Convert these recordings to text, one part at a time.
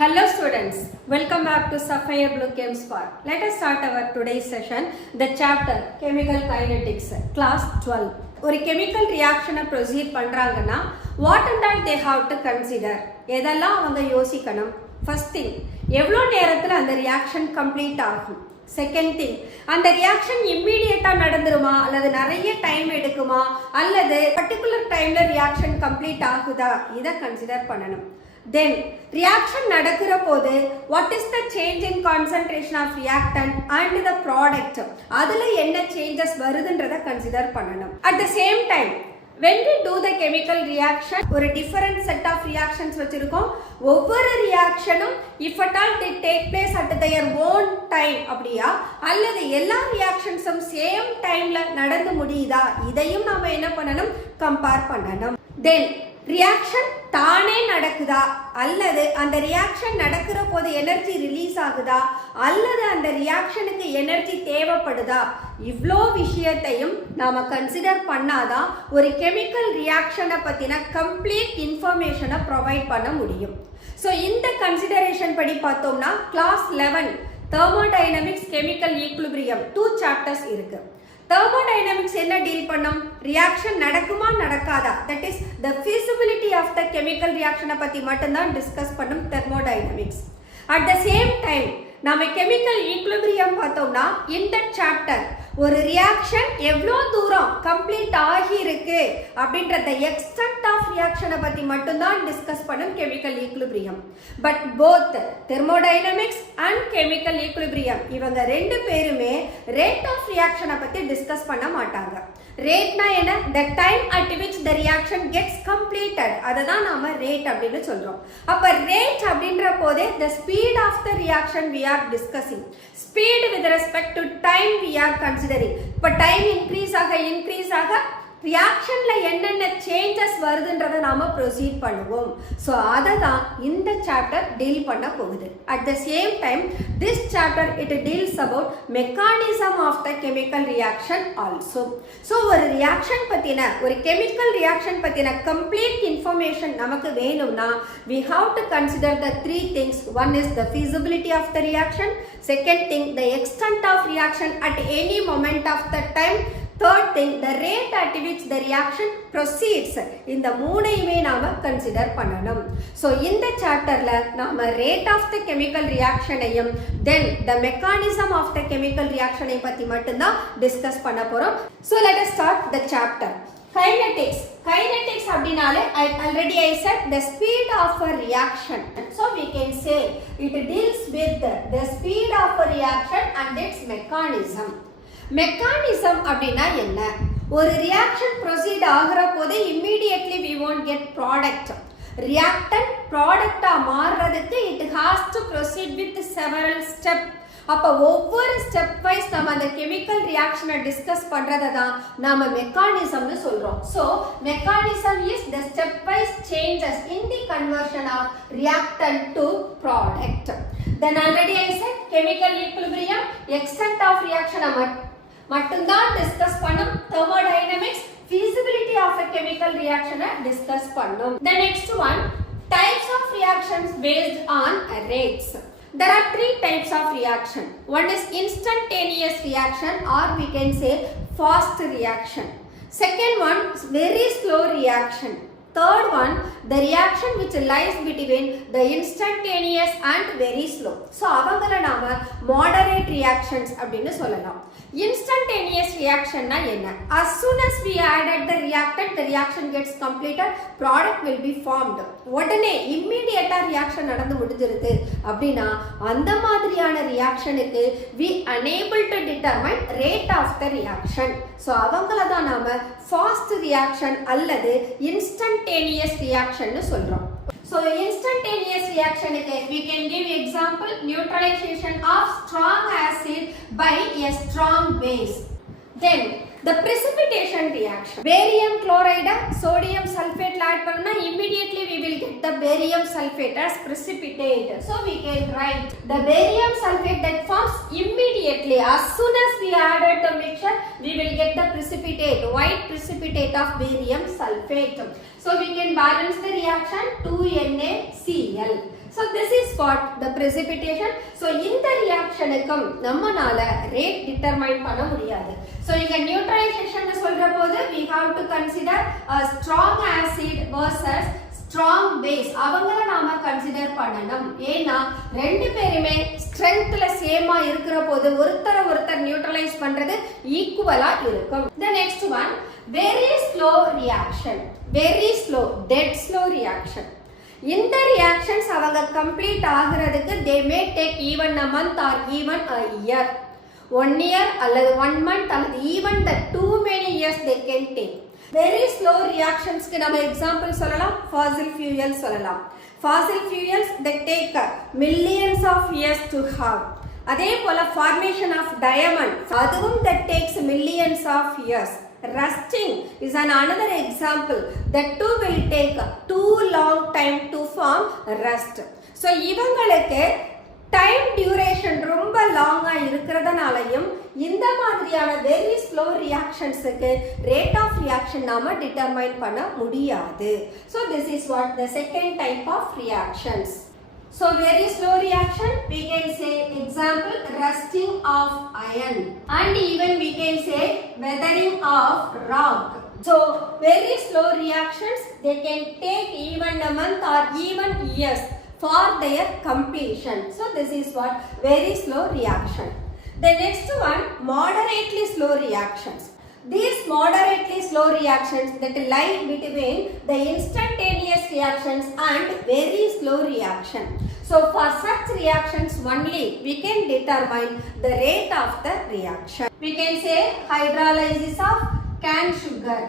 Hello students, welcome back to Sapphire Blue Chem Spark. Let us start our today's session, the chapter Chemical Kinetics, class 12. ஒரு chemical reaction proceed பண்றாங்கன்னா what and all they have to consider, எதெல்லாம் அவங்க யோசிக்கணும். First thing, எவ்வளோ நேரத்தில் அந்த reaction complete ஆகும். Second thing, அந்த ரியாக்ஷன் இம்மீடியட்டா நடந்துருமா அல்லது நிறைய டைம் எடுக்குமா அல்லது பர்டிகுலர் டைம்ல ரியாக்ஷன் கம்ப்ளீட் ஆகுதா, இதை கன்சிடர் பண்ணணும். தென் ரியாக்ஷன் நடக்கிற போது what is the change in concentration of reactant and the product, அதுல என்ன சேஞ்சஸ் வருதுன்றதை கன்சிடர் பண்ணணும். At the same time when we do the chemical reaction, ஒரு different set of reactions வச்சிருக்கோம். ஒவ்வொரு ரியாக்ஷனும் if at all they take place at their own time அப்படியா அல்லது எல்லா ரியாக்ஷன்ஸும் சேம் டைம்ல நடந்து முடியுதா, இதையும் நாம என்ன பண்ணணும், கம்பேர் பண்ணணும். தென் ரியாக்ஷன் தானே நடக்குதா அல்லது அந்த ரியாக்ஷன் நடக்கிற போது எனர்ஜி ரிலீஸ் ஆகுதா அல்லது அந்த ரியாக்ஷனுக்கு எனர்ஜி தேவைப்படுதா, இவ்வளோ விஷயத்தையும் நாம கன்சிடர் பண்ணாதான் ஒரு கெமிக்கல் ரியாக்ஷனை பத்தின கம்ப்ளீட் இன்ஃபர்மேஷனை ப்ரொவைட் பண்ண முடியும். ஸோ இந்த கன்சிடரேஷன் படி பார்த்தோம்னா class 11 thermodynamics chemical equilibrium 2 chapters இருக்கு. தெர்மோடைனமிக்ஸ் என்ன டீல் பண்ணும், ரியாக்ஷன் நடக்குமா நடக்காதா, that is the feasibility of the chemical ரியாக்ஷனை பத்தி மட்டும்தான் டிஸ்கஸ் பண்ணும் thermodynamics. At the same time நம்ம கெமிக்கல் ஈக்குலிபிரியம் பார்த்தோம்னா இந்த சாப்டர் ஒரு ரியாக்ஷன் எவ்வளோ தூரம் கம்ப்ளீட் ஆகி இருக்கு அப்படின்றத எக்ஸ்டென்ட் ஆஃப் ரியாக்ஷனை பத்தி மட்டும்தான் டிஸ்கஸ் பண்ணும் chemical equilibrium. But both thermodynamics and chemical equilibrium இவங்க ரெண்டு பேருமே ரேட் ஆஃப் ரியாக்ஷனை பத்தி டிஸ்கஸ் பண்ண மாட்டாங்க. ரேட்னா என்ன, the time at which the reaction gets completed, அதை தான் நாம ரேட் அப்படின்னு சொல்றோம். அப்ப ரேட் அப்படின்ற போதே the speed of the reaction we are discussing. Speed with respect to time we are considering. இப்ப டைம் இன்க்ரீஸ் ஆக ரியாக்ஷன்ல என்னென்ன சேஞ்சஸ் வருதுன்றதை நாம ப்ரொசீட் பண்ணுவோம். ஸோ அதை தான் இந்த சாப்டர் டீல் பண்ண போகுது. At the same time this chapter it deals about mechanism of the chemical reaction also. So ஒரு ரியாக்ஷன் பத்தின, ஒரு கெமிக்கல் ரியாக்ஷன் பத்தின கம்ப்ளீட் இன்ஃபர்மேஷன் நமக்கு வேணும்னா we have to consider the three things. One is the feasibility of the reaction, second thing the extent of reaction at any moment of the time, third thing the rate at which the reaction proceeds. இந்த மூணையுமே நாம கன்சிடர் பண்ணணும். ஸோ இந்த சாப்டர்ல நாம rate of the chemical ரியாக்ஷனையும் then the mechanism of the chemical ரியாக்ஷனை பத்தி மட்டும்தான் டிஸ்கஸ் பண்ண போறோம். So let us start the chapter. Kinetics. Kinetics அப்படினாலே already I said the speed of a reaction. So we can say it deals with the speed of a reaction and its mechanism. Mechanism அப்படின்னா என்ன, ஒரு reaction proceed ஆகிற போது immediately we won't get product. Reactant ப்ராடக்டா மாறுறதுக்கு it has to proceed with several steps. அப்ப ஒவ்வொரு step wise நம்ம அந்த கெமிக்கல் ரியாக்ஷனை டிஸ்கஸ் பண்றதை தான் நாம மெக்கானிசம்னு சொல்றோம். So mechanism is the stepwise changes in the conversion of reactant to product. Then already I said chemical equilibrium extent of ரியாக்ஷனை மட்டும்தான் டிஸ்கஸ் பண்ணும். Thermodynamics feasibility of a chemical reaction discuss பண்ணும். The next one, types of reactions based on rates. There are three types of reaction. One is instantaneous reaction or we can say fast reaction. Second one is very slow reaction. Third one, the reaction which lies between the instantaneous and very slow. So அவங்கள நாம moderate reactions அப்படின்னு சொல்லலாம். Instantaneous reaction na enna, as soon as we added the reactant, the reaction gets completed, product will be formed. உடனே immediate reaction நடந்து முடிஞ்சிருது அப்படின்னா அந்த மாதிரியான ரியாக்ஷனுக்கு we unable to determine rate of the reaction. So அவங்கள தான் நாம fast reaction அல்லது instantaneous reaction னு சொல்றோம். So instantaneous reaction we can give example, neutralization of strong acid by a strong base. Then the precipitation reaction, barium chloride sodium sulfate add பண்ணா immediately we will get the barium sulfate as precipitate. So we can write the barium sulfate that forms immediately as soon as we added the mixture we will get the precipitate, white precipitate of barium sulfate. So we can balance the reaction 2NaCl. So this is what the precipitation. So இந்த ரியாக்ஷனுக்கும் நம்மனால rate determine பண்ண முடியாது. So இங்க நியூட்ரலைசேஷன் சொல்ற போது we have to consider a strong acid versus strong base. அவங்கள நாம கன்சிடர் பண்ணணும். ஏன்னா ரெண்டு பேருமே ஸ்ட்ரெngthல சேமா இருக்கிற போது ஒருத்தர் நியூட்ரலைஸ் பண்றது ஈக்குவலா இருக்கும். The next one, very slow reaction. Very slow, dead slow reaction. இந்த reactions அவங்க complete ஆகிறதுக்கு they may take even a month or even a year. 1 year அல்லது 1 month அல்லது even the too many years they can take. Very slow reactions க்கு நம்ம example சொல்லலாம், fossil fuels சொல்லலாம். Fossil fuels they take millions of years to have. அதே போல formation of diamond, அதுவும் that takes millions of years. Rusting is another example. That too will take too long time to form rust. So இவங்களுக்கு time duration ரொம்ப லாங்கா இருக்கிறதுனாலயும் இந்த மாதிரியான very slow ரியாக்ஷன்ஸ்க்கு ரேட் ஆஃப் ரியாக்ஷன் நாம டிட்டர்மைன் பண்ண முடியாது. So this is what the second type of reactions. So very slow reaction, we can say example rusting of iron, and even we can say weathering of rock. So very slow reactions, they can take even a month or even years for their completion. So this is what very slow reaction. The next one, moderately slow reactions. These moderately slow reactions that lie between the instantaneous reactions and very slow reaction. So for such reactions only we can determine the rate of the reaction. We can say hydrolysis of canned sugar.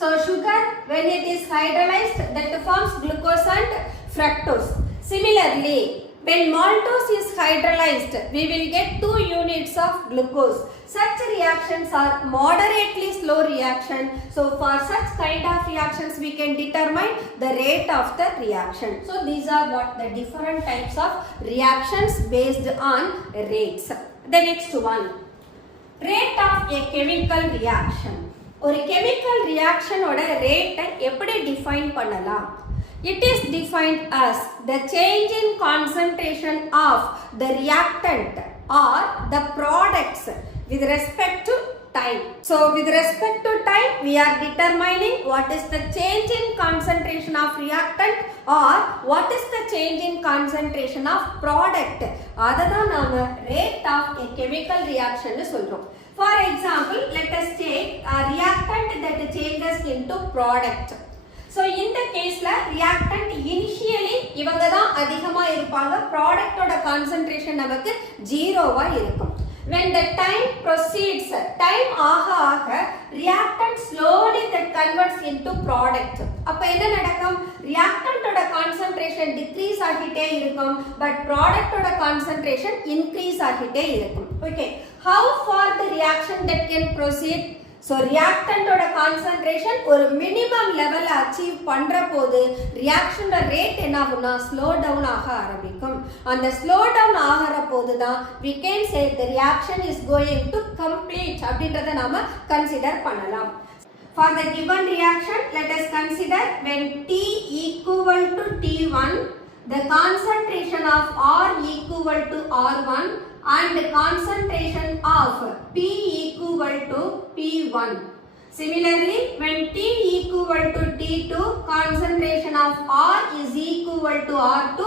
So sugar, when it is hydrolyzed, that forms glucose and fructose. Similarly, when maltose is hydrolyzed, we will get 2 units of glucose. Such reactions are moderately slow reaction. So for such kind of reactions we can determine the rate of the reaction. So these are what the different types of reactions based on rates. The next one, rate of a chemical reaction. ஒரு chemical reaction ஓட rate எப்படி define பண்ணலாம்? It is defined as the change in concentration of the reactant or the products with respect to time. So with respect to time we are determining what is the change in concentration of reactant or what is the change in concentration of product. அததான் நாம rate of a chemical reaction னு சொல்றோம். For example, let us take a reactant that changes into product. So in the case la reactant initially இவங்க தான் அதிகமா இருப்பாங்க, ப்ராடக்ட் ஓட கான்சென்ட்ரேஷன் நமக்கு 0வா இருக்கும். When the time proceeds, time ஆக reactant slowly that converts into product. அப்ப என்ன நடக்கும்? reactant ஓட concentration decrease ஆகிட்டே இருக்கும், but product ஓட concentration increase ஆகிட்டே இருக்கும். Okay, how far the reaction that can proceed? So reactant ஓட concentration ஒரு minimum level achieve பண்ற போது reaction rate என்ன ஆகும்னா slow down ஆக ஆரம்பிக்கும். அந்த slow down ஆகற போது தான் we can say the reaction is going to complete அப்படின்றத நாம கன்சிடர் பண்ணலாம். For the given reaction, let us consider when T equal to T1, the concentration of R equal to R1 and concentration of P equal to P1. Similarly, when T equal to T2, concentration of R is equal to R2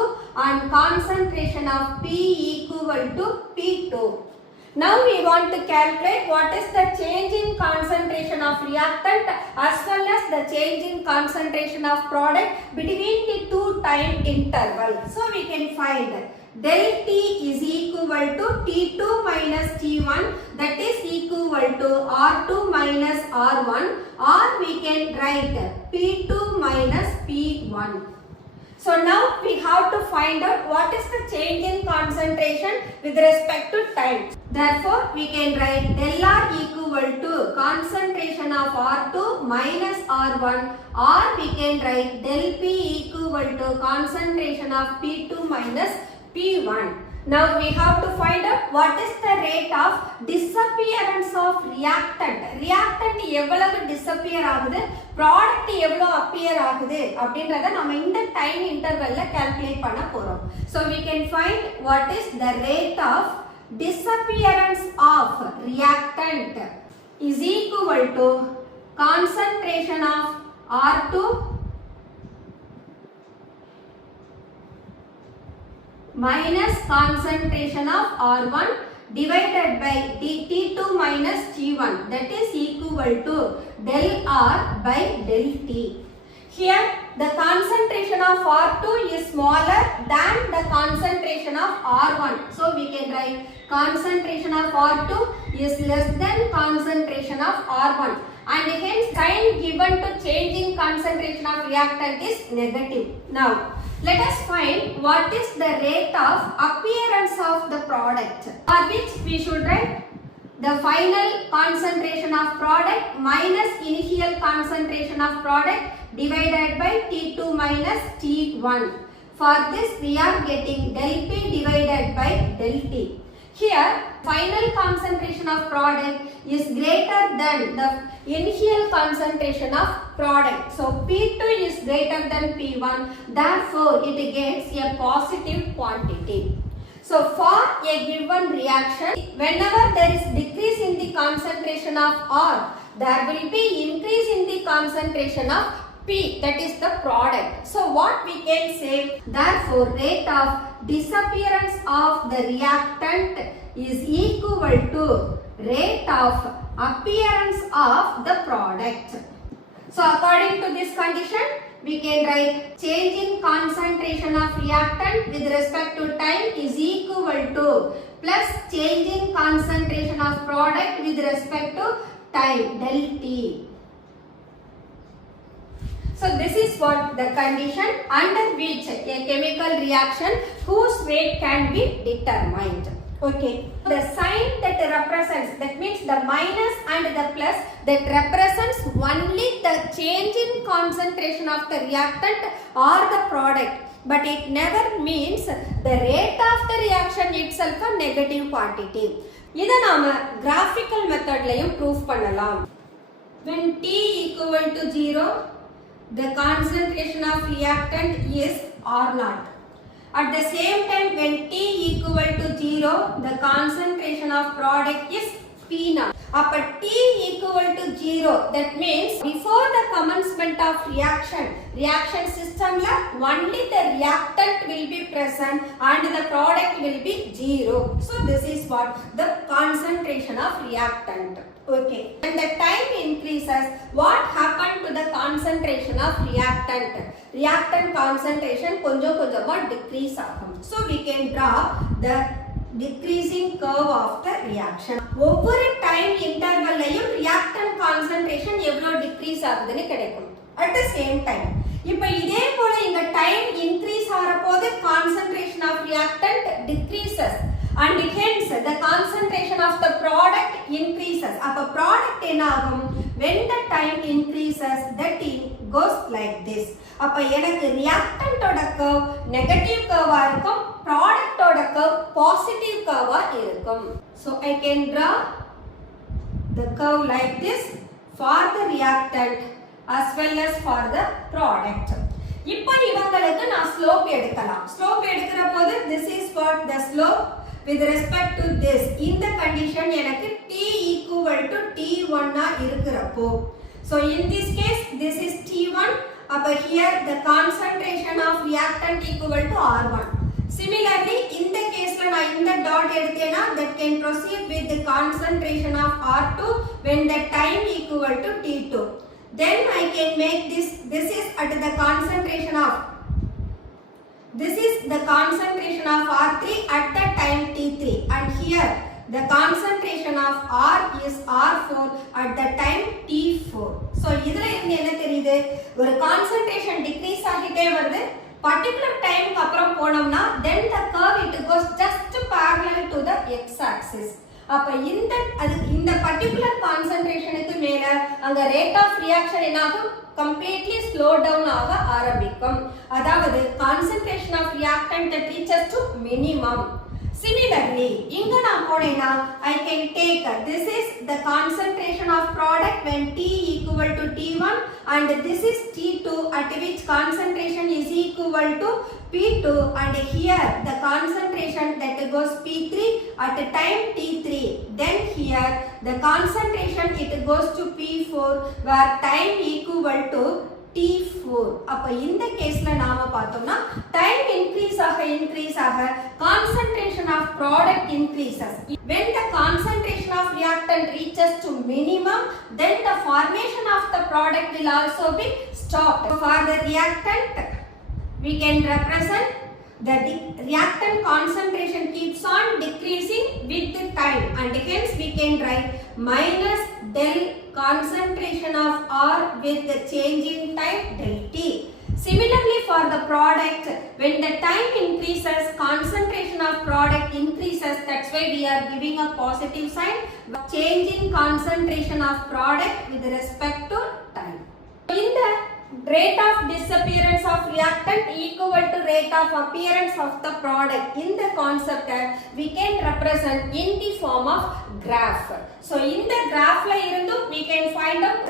and concentration of P equal to P2. Now we want to calculate what is the change in concentration of reactant as well as the change in concentration of product between the two time interval. So we can find del T is equal to T2 minus T1, that is equal to R2 minus R1, or we can write P2 minus P1. So now we have to find out what is the change in concentration with respect to time. Therefore, we can write del R equal to concentration of R2 minus R1, or we can write del P equal to concentration of P2 minus P1. Now we have to find out what is the rate of disappearance of reactant. Reactant எவ்வளவு disappear ஆகுது, product எவ்வளவு appear ஆகுது அப்படின்றத நம்ம இந்த time intervalல calculate பண்ண போறோம். So we can find what is the rate of disappearance of reactant is equal to concentration of R2 minus concentration of R1 divided by T2 minus T1, that is equal to del R by del T. Here the concentration of R2 is smaller than the concentration of R1. So we can write concentration of R2 is less than concentration of R1. And hence sign given to changing concentration of reactant is negative. Now let us find what is the rate of appearance of the product, for which we should write the final concentration of product minus initial concentration of product divided by T2 minus T1. For this we are getting del P divided by del T. Here final concentration of product is greater than the initial concentration of product. So P2 is greater than P1, therefore it gets a positive quantity. So for a given reaction, whenever there is decrease in the concentration of R, there will be increase in the concentration of P, that is the product. So what we can say, therefore rate of disappearance of the reactant is equal to rate of appearance of the product. So according to this condition, we can write change in concentration of reactant with respect to time is equal to plus change in concentration of product with respect to time, del T. So this is what the condition under which a chemical reaction whose rate can be determined. Okay, the sign that represents, that means the minus and the plus, that represents only the change in concentration of the reactant or the product, but it never means the rate of the reaction itself a negative quantity. இதை நாம graphical method லையும் prove பண்ணலாம். When T equal to 0, the concentration of reactant is R0. At the same time, when T equal to 0, the concentration of product is P0. Appa T equal to 0, that means before the commencement of reaction system la only the reactant will be present and the product will be 0. So this is what the concentration of reactant. Okay, when the time increases, what happened to the concentration of reactant? Reactant concentration konjam konjama decrease agum. So we can draw the decreasing curve of the reaction. ஒவ்வொரு time interval லையும் reactant concentration எவ்வளவு decrease ஆகுதுன்னு கிடைக்கும். At the same time, இப்போ இதே போல இங்க time increase ஆகிற போது concentration of reactant decreases. And hence the concentration of the product increases. அப்ப product என்ன ஆகும்? When the time increases, that goes like this. அப்ப எனக்கு reactant ஓட curve negative curve இருக்கும், product ஓட curve positive curve இருக்கும். So I can draw the curve like this for the reactant as well as for the product. இப்போ இவங்களுக்கு நான் slope எடுக்கலாம். Slope எடுக்கிற போது this is what the slope with respect to this. In the condition எனக்கு T equal to T1 இருக்கிறப்போ, so in this case this is T1. அப்ப here the concentration of reactant equal to R1. Similarly, in the case la நான் இந்த dot எடுத்தேனா that can proceed with the concentration of R2 when the time equal to T2. Then I can make this is at the concentration of R3 at the time T3, and here the concentration of R is R4 at the time T4. So இதுல இருந்து என்ன தெரியுது, ஒரு concentration decrease ஆகிட்டே வருது, particular time க்கு அப்புறம் போனோம்னா then the curve it goes just parallel to the x axis. அப்ப இந்த particular concentration க்கு மேல அங்க rate of reaction என்னாகும், completely slow down ஆக ஆரம்பிக்கும். அதாவது concentration of reactant that reaches to minimum. Similarly, inga na podena I can take this is the concentration of product when T equal to T1 and this is T2 at which concentration is equal to P2 and here the concentration that goes P3 at time T3. Then here the concentration it goes to P4 where time equal to T4. அப்ப இந்த கேஸ்ல நாம பார்த்தோம்னா time increase ஆக concentration of product increases. When the concentration of reactant reaches to minimum, then the formation of the product will also be stopped. For the reactant, we can represent the reactant concentration keeps on decreasing with the time and hence we can write minus del concentration of R with the change in time del T. Similarly for the product, when the time increases, concentration of product increases, that's why we are giving a positive sign. Change in concentration of product with respect to time. In the rate of disappearance of reactant equal to rate of appearance of the product. In the concept we can represent in the form of graph. So in the graph la irundhu we can find out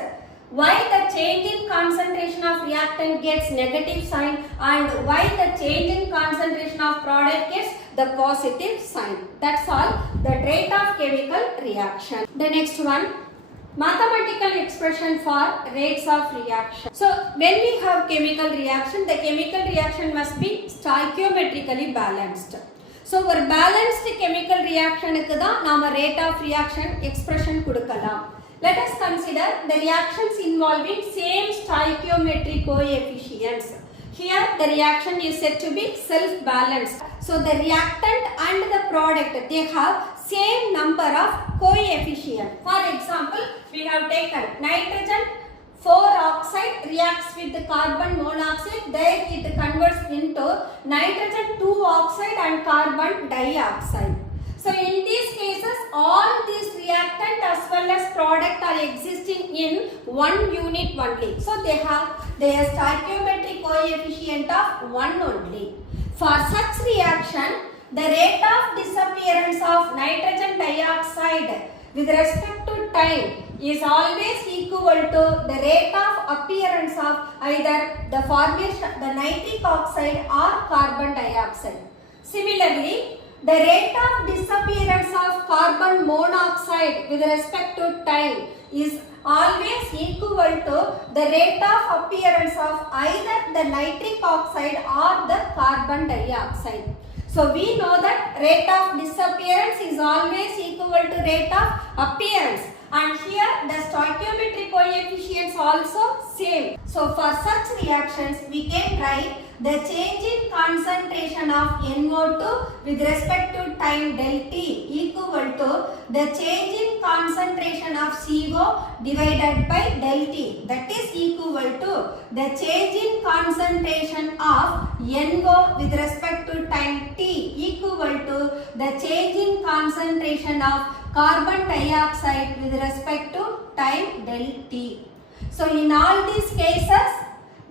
why the change in concentration of reactant gets negative sign and why the change in concentration of product gets the positive sign. That's all the rate of chemical reaction. The next one, mathematical expression for rates of reaction. So when we have chemical reaction, the chemical reaction must be stoichiometrically balanced. So ஒரு balanced chemical reaction க்கு தான் நாம rate of reaction expression கொடுக்கலாம். Let us consider the reactions involving same stoichiometric coefficients. Here the reaction is said to be self-balanced. So the reactant and the product, they have same number of coefficients. For example, we have taken nitrogen 4 oxide reacts with the carbon monoxide, there it converts into nitrogen 2 oxide and carbon dioxide. So in these cases, all these reactant as well as product are existing in one unit only. So they have their stoichiometric coefficient of 1 only. For such reaction, the rate of disappearance of nitrogen dioxide with respect to time is always equal to the rate of appearance of either the formation, the nitric oxide or carbon dioxide. Similarly, the rate of disappearance of carbon monoxide with respect to time is always equal to the rate of appearance of either the nitric oxide or the carbon dioxide. So we know that rate of disappearance is always equal to rate of appearance and here the stoichiometric coefficients also same. So for such reactions we can write the change in concentration of NO2 with respect to time del T equal to the change in concentration of CO divided by del T, that is equal to the change in concentration of NO with respect to time T equal to the change in concentration of carbon dioxide with respect to time del T. So in all these cases,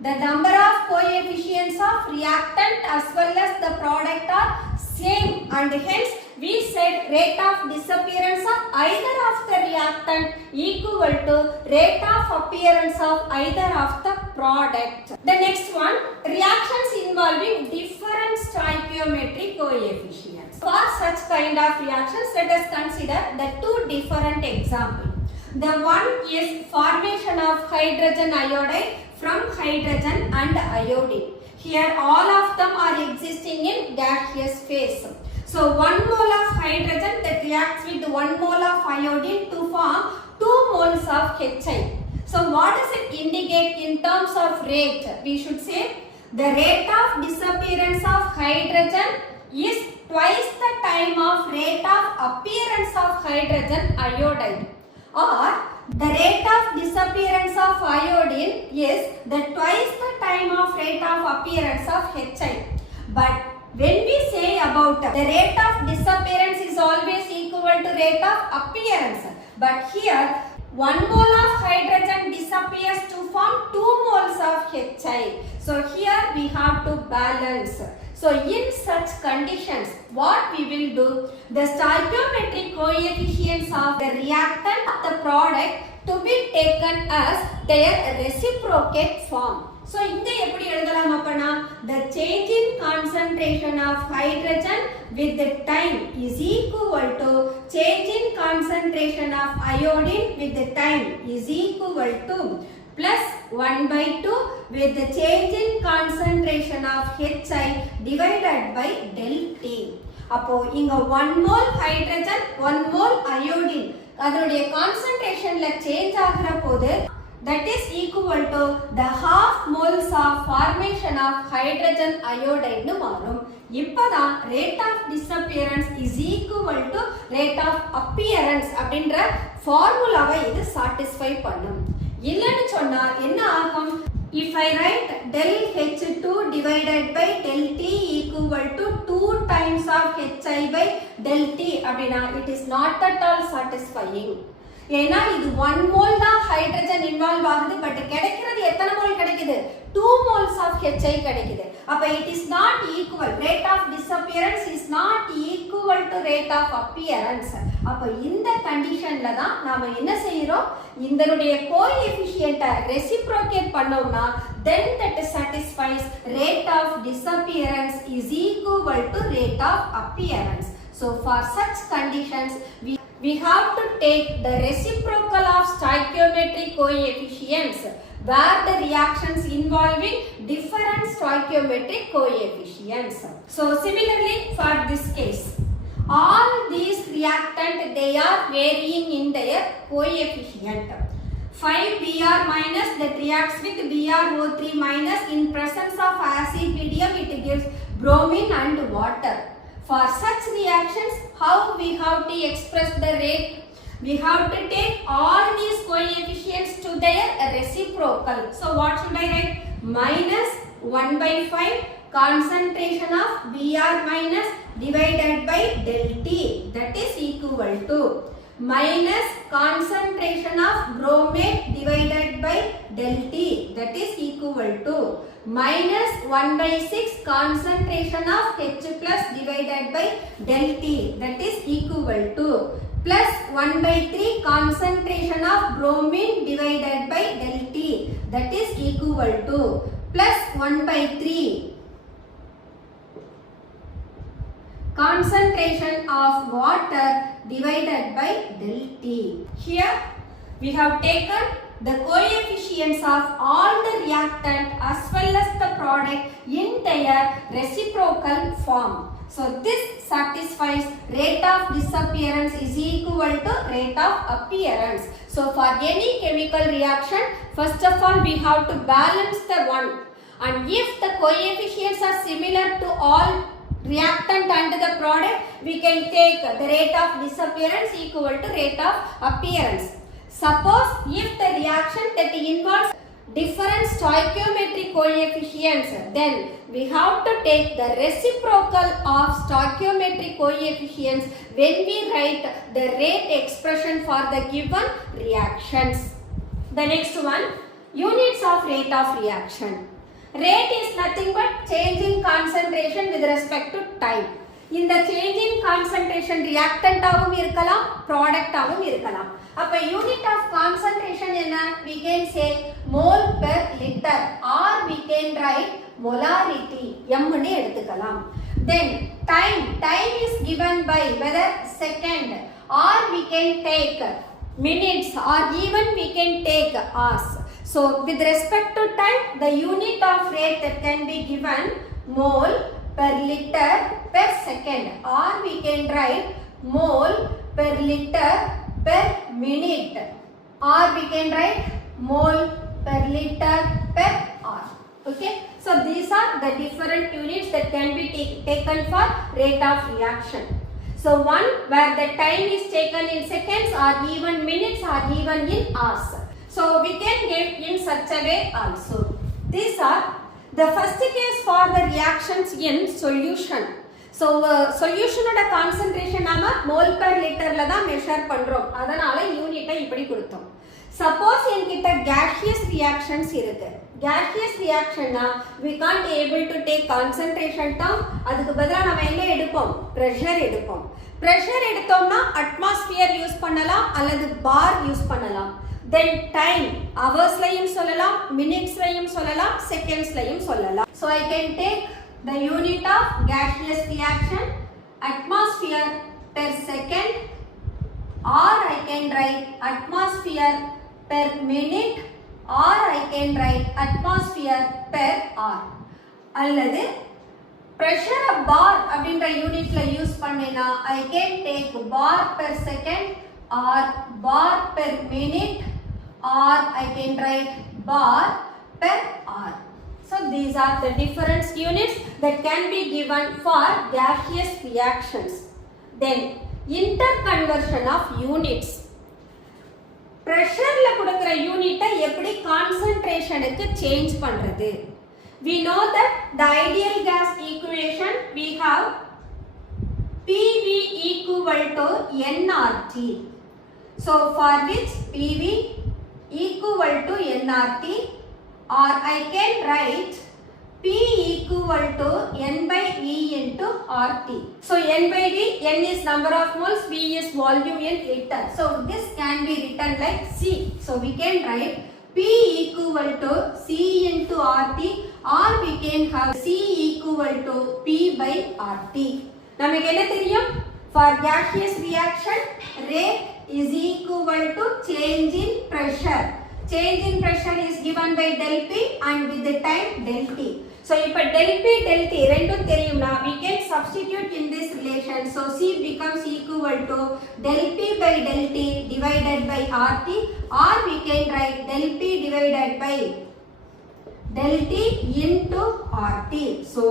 the number of coefficients of reactant as well as the product are same and hence we said rate of disappearance of either of the reactant equal to rate of appearance of either of the product. The next one, reactions involving different stoichiometric coefficients. For such kind of reactions, let us consider the two different examples. The one is formation of hydrogen iodide from hydrogen and iodine. Here all of them are existing in gaseous phase. So 1 mole of hydrogen that reacts with 1 mole of iodine to form 2 moles of HI. So what does it indicate in terms of rate? We should say the rate of disappearance of hydrogen is twice the time of rate of appearance of hydrogen iodide, or the rate of disappearance of iodine is the twice the time of rate of appearance of HI. But when we say about the rate of disappearance is always equal to rate of appearance, but here 1 mole of hydrogen disappears to form 2 moles of HI. So here we have to balance. So in such conditions, what we will do, the stoichiometric coefficients of the reactant of the product to be taken as their reciprocate form. So இங்க எப்படி எழுதலாம் அப்பனா, the change in concentration of hydrogen with the time is equal to change in concentration of iodine with the time is equal to plus 1 by 2 with the change in concentration of HI divided by del T. அப்போ இங்க 1 mole hydrogen 1 mole iodine அதனுடைய concentrationல change ஆகிற போது that is equal to the half moles of formation of hydrogen iodide னு மாறும். இப்பதான் rate of disappearance is equal to rate of appearance அப்படின்ற ஃபார்முலாவை இது satisfy பண்ணும். இல்லன்னு சொன்னா என்ன ஆகும்? If I write del H2 divided by del T equal to 2 times of HI by del T அப்படினா it is not at all satisfying. ஏனா இது 1 mole தான் ஹைட்ரஜன் இன்வால்வ் ஆகுது, பட் கிடைக்கிறது எத்தனை மோல் கிடைக்குது? 2 moles of HI கிடைக்குது. அப்ப it is not equal, rate of disappearance is not equal to rate of appearance. அப்ப இந்த கண்டிஷன்ல தான் நாம என்ன செய்றோம், இதனுடைய கோஎஃபிஷியன்ட்ட ரெசிப்ரோகேட் பண்ணோம்னா then that satisfies rate of disappearance is equal to rate of appearance. So for such conditions we have to take the reciprocal of stoichiometric coefficients where the reactions involving different stoichiometric coefficients. So similarly for this case, all these reactant they are varying in their coefficient. 5Br minus that reacts with BrO3 minus in presence of acid medium it gives bromine and water. For such reactions, how we have to express the rate? We have to take all these coefficients to their reciprocal. So what should I write? Minus 1 by 5 concentration of Br minus divided by del T, that is equal to minus concentration of bromate divided by del T, that is equal to minus 1 by 6 concentration of H plus divided by del T, that is equal to plus 1 by 3 concentration of bromine divided by del T, that is equal to plus 1 by 3 concentration of water divided by del T. Here we have taken the coefficients of all the reactant as well as the product in their reciprocal form. So this satisfies rate of disappearance is equal to rate of appearance. So for any chemical reaction, first of all we have to balance the one, and if the coefficients are similar to all reactant and the product, we can take the rate of disappearance equal to rate of appearance. Suppose if the reaction that involves different stoichiometric coefficients, then we have to take the reciprocal of stoichiometric coefficients when we write the rate expression for the given reactions. The next one, units of rate of reaction. Rate is nothing but change in concentration with respect to time. இந்த change in concentration reactant ஆவும் இருக்கலாம், product ஆவும் இருக்கலாம். அப்ப unit of concentration என்ன? We can say mole per liter or we can write molarity m னு எடுத்துக்கலாம். Then time is given by whether second or we can take minutes or even we can take hours. So with respect to time, the unit of rate that can be given mole per liter per second, or we can write mole per liter per minute, or we can write mole per liter per hour. Okay, so these are the different units that can be taken for rate of reaction. So one where the time is taken in seconds or even minutes or even in hours. So we can give in such a way also. These are the first case for the reactions in solution. So solution oda concentration nama mole per liter la da measure பண்றோம். அதனால யூனிட்டை இப்படி கொடுத்தோம். சப்போஸ் என்கிட்ட gaseous reactions இருக்கு. gaseous reactionனா we can't able to take concentration term. அதுக்கு பதிலா நம்ம என்ன எடுப்போம்? pressure எடுப்போம். pressure எடுத்தோம்னா atmosphere யூஸ் பண்ணலாம் அல்லது bar யூஸ் பண்ணலாம். then time hours லையும் சொல்லலாம், minutes லையும் சொல்லலாம், seconds லையும் சொல்லலாம். So I can take the unit of gaseous reaction atmosphere per second, or I can write atmosphere per minute, or I can write atmosphere per hour. அல்லது pressure bar அப்படின்ற யூனிட்ல யூஸ் பண்ணினா I can take bar per second or bar per minute, or I can write bar per hour. So these are the different units that can be given for gaseous reactions. Then interconversion of units. Pressureல கொடுக்கிற யூனிட்டை எப்படி கான்சன்ட்ரேஷனுக்கு சேஞ்ச் பண்றது? We know that the ideal gas equation we have PV equal to nRT. So for which PV equal to nRT, or I can write P equal to N by V into RT. So N by V, N is number of moles, V is volume in liter. So this can be written like C. So we can write P equal to C into RT, or we can have C equal to P by RT. நமக்கு என்ன தெரியும்? For gaseous reaction, rate is equal to change in pressure. Change in pressure is given by del P and with the time del T. So இப்ப del P del T ரெண்டும் தெரியும்னா we can substitute in this relation. So C becomes equal to del P by del T divided by RT, or we can write del P divided by del T into RT. So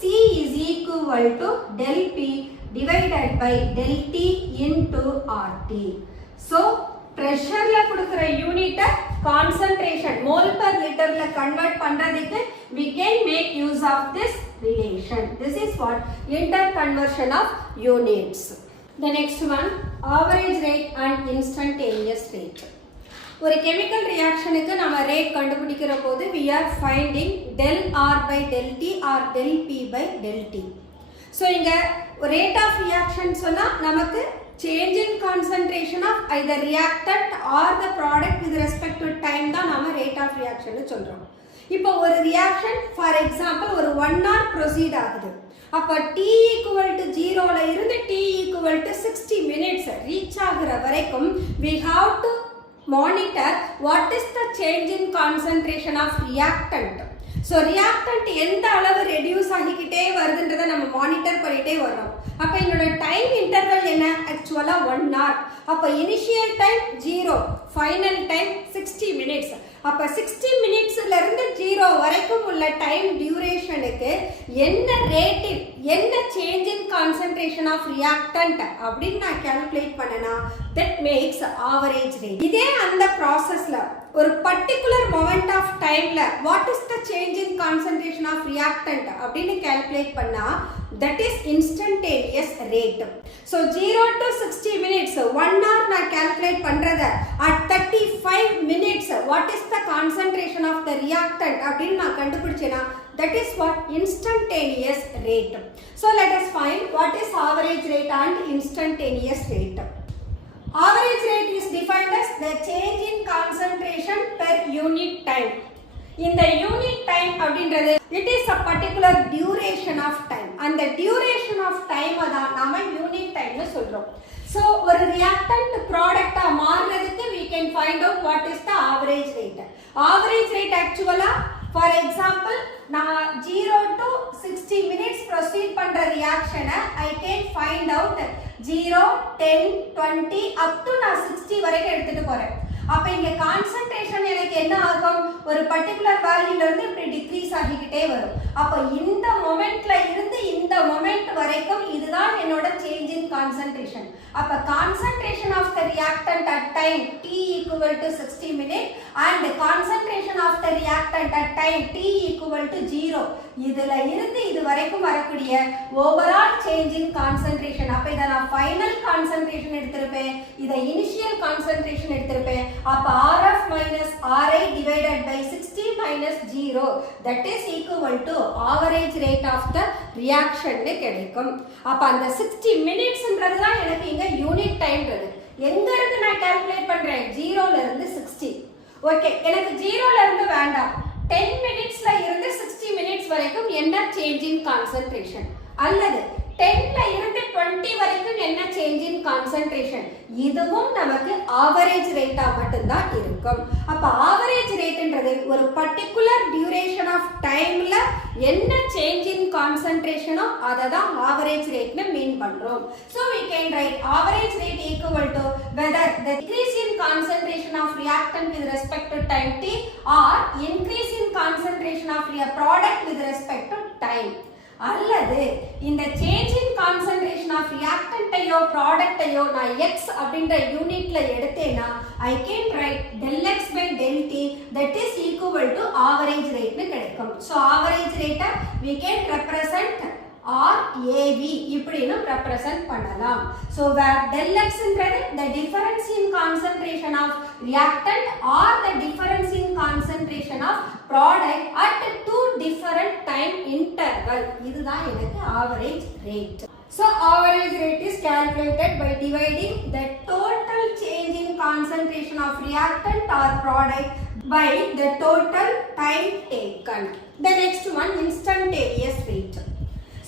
C is equal to del P divided by del T into RT. So pressureல கொடுக்கிற யூனிட்டை concentration mole per literல convert பண்றதுக்கு we can make use of this relation. This is what interconversion of units. The next one, average rate and instantaneous rate. ஒரு chemical reactionக்கு நம்ம rate கண்டுபிடிக்கிற போது we are finding del R by del T or del P by del T. So இங்க rate of reaction சொன்னா நமக்கு change in concentration of either reactant or the product with respect to time தான் நாம rate of reaction னு சொல்றோம். இப்போ ஒரு reaction for example ஒரு 1 hour proceed ஆகுது. அப்ப T equal to 0 ல இருந்து T equal to 60 minutes reach ஆகுற வரைக்கும் we have to monitor what is the change in concentration of reactant. So reactant எந்த அளவு reduce ஆகிக்கிட்டே வருதுன்றதை நம்ம மானிட்டர் பண்ணிட்டே வரோம். அப்ப என்னோட டைம் இன்டர்வல் என்ன? ஆக்சுவலா 1 hour. அப்ப இனிஷியல் டைம் 0, ஃபைனல் டைம் 60 minutes. அப்ப 60 minutesல இருந்து 0 வரைக்கும் உள்ள டைம் டியூரேஷனுக்கு என்ன ரேட், என்ன change in concentration of reactant அப்படின்னு நான் கால்குலேட் பண்ணனா that makes average rate. இதே அந்த ப்ராசஸ்ல ஒரு பர்டிகுலர் மொமெண்ட் ஆஃப் டைம்ல what is the change in concentration of reactant அப்படின்னு கால்குலேட் பண்ணா that is instantaneous rate. So 0 to 60 minutes 1 hour நான் calculate பண்றத at 35 minutes what is the concentration of the reactant அப்படின்னு நான் கண்டுபிடிச்சேனா that is what instantaneous rate. So let us find what is average rate and instantaneous rate. Average rate is defined as the change in concentration per unit time. இந்த unit time அப்படின்றது it is a particular duration of time. அந்த duration of time தான் நாம யூனிட் டைம்னு சொல்றோம். So ஒரு reactant product மாறுறதுக்கு we can find out what is the average rate. Average rate actually for example நான் 0 to 60 minutes proceed பண்ற reaction I can find out 0, 10, 20 up to நான் 60 வரைக்கும் எடுத்துட்டு போறேன். அப்ப இங்க கான்சன்ட்ரேஷன் எனக்கு என்ன ஆகும்? ஒரு பர்టిక్యులர் வேல்யூல இருந்து இப்படி டிக்ரீஸ் ஆகிக்கிட்டே வரும். அப்ப இந்த மொமெண்ட்ல இருந்து இந்த மொமெண்ட் வரைக்கும் இதுதான் என்னோட சேஞ்ச் இன் கான்சன்ட்ரேஷன். அப்ப concentration of the reactant at time t equal to 60 minutes and concentration of the reactant at time t equal to 0. இதுல இருந்து இது வரைக்கும் வரக்கூடிய ஓவரால் சேஞ்ச் இன் கான்சென்ட்ரேஷன். அப்ப இத நான் ஃபைனல் கான்சென்ட்ரேஷன் எடுத்திருப்பேன், இத இனிஷியல் கான்சென்ட்ரேஷன் எடுத்திருப்பேன். அப்ப RF minus RI divided by 60 minus 0 that is equal to average rate of the reaction னு கிடைக்கும். அப்ப அந்த 60 minutesன்றது தான் எனக்கு இங்க யூனிட் டைம்ன்றது. எங்க இருந்து நான் கால்குலேட் பண்றேன்? 0 ல இருந்து 60. ஓகே, எனக்கு 0 ல இருந்து வேண்டாம். 10 minutesல இருந்து 60 minutes வரைக்கும் என்ன சேஞ்ச் இன் கான்சென்ட்ரேஷன், அல்லது 10 ல இருந்து 20 வரைக்கும் என்ன சேஞ்ச் இன் கான்சென்ட்ரேஷன், இதுவும் நமக்கு ஆவரேஜ் ரேட்டா மட்டும் தான் இருக்கும். அப்ப ஆவரேஜ் ரேட்ன்றது ஒரு பர்టిక్యులர் டியூரேஷன் ஆஃப் டைம்ல என்ன சேஞ்ச் இன் கான்சென்ட்ரேஷனோ அதை தான் ஆவரேஜ் ரேட்னு மீன் பண்றோம். So we can write average rate equal to whether the decrease in concentration of reactant with respect to time t or increase in concentration of a product with respect to time. அல்லது இந்த change in concentration of ரியாக்டன்ட்டையோ ப்ராடக்ட்டையோ நான் x அப்படின்ற யூனிட்ல எடுத்தேனா I can write del x by del t that is equal to average rate னு கிடைக்கும். So average rate we can represent RAV இப்படினும் represent பண்ணலாம். So where del x ன்றது the difference in concentration of reactant or the difference in concentration of product at two different time interval, இதுதான் எனக்கு average rate. So average rate is calculated by dividing the total change in concentration of reactant or product by the total time taken. The next one, instantaneous rate.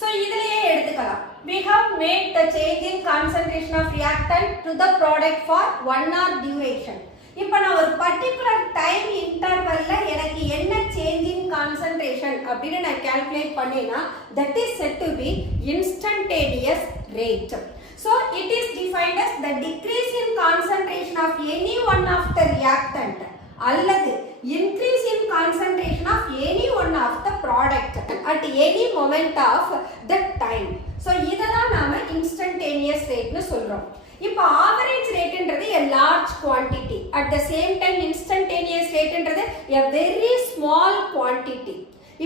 So இதிலேயே எடுத்துக்கலாம். We have made the change in concentration of reactant to the product for 1 hour duration. இப்போ நான் ஒரு particular time இன்டர்வல்ல எனக்கு என்ன change இன் கான்சென்ட்ரேஷன் அப்படினு நான் கால்குலேட் பண்ணேனா that is said to be instantaneous rate. So it is defined as the decrease in concentration of any one of the reactant அல்லது increase in concentration of any one of the product at any moment of the time. So இததான் நாம instantaneous rate னு சொல்றோம். இப்போ average rate ன்றது a large quantity, at the same time instantaneous rate ன்றது a very small quantity.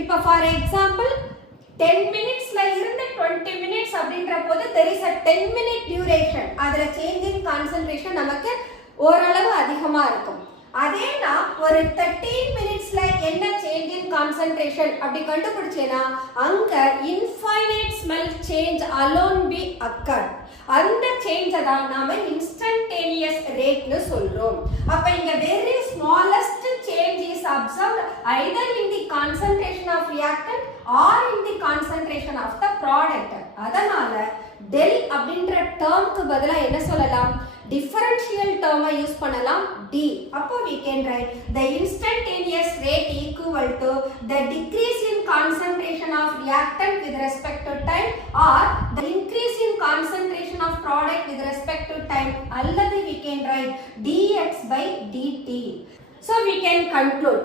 இப்போ for example 10 minutesல இருந்து 20 minutes அப்படின்ற போது there is a 10 minute duration, அதுல change in concentration நமக்கு ஓரளவு அதிகமா இருக்கும். அதே நான் ஒரு 13 minutesல என்ன சேஞ்ச் இன் கான்சென்ட்ரேஷன் அப்படி கண்டுபிடிச்சேனா அங்க infinite smell change alone be occurred. அந்த சேஞ்ச் தான் நாம இன்ஸ்டன்டேனியஸ் ரேட்னு சொல்றோம். அப்ப இங்க very smallest change is observed either in the concentration of reactant or in the concentration of the product. அதனால del அப்படிங்கற டேர்ம்க்கு பதிலா என்ன சொல்லலாம்? differential term யூஸ் பண்ணலாம் d. அப்போ we can write the instantaneous rate equal to the decrease in concentration of reactant with respect to time or the increase in concentration of product with respect to time, அல்லது we can write dx by dt. So we can conclude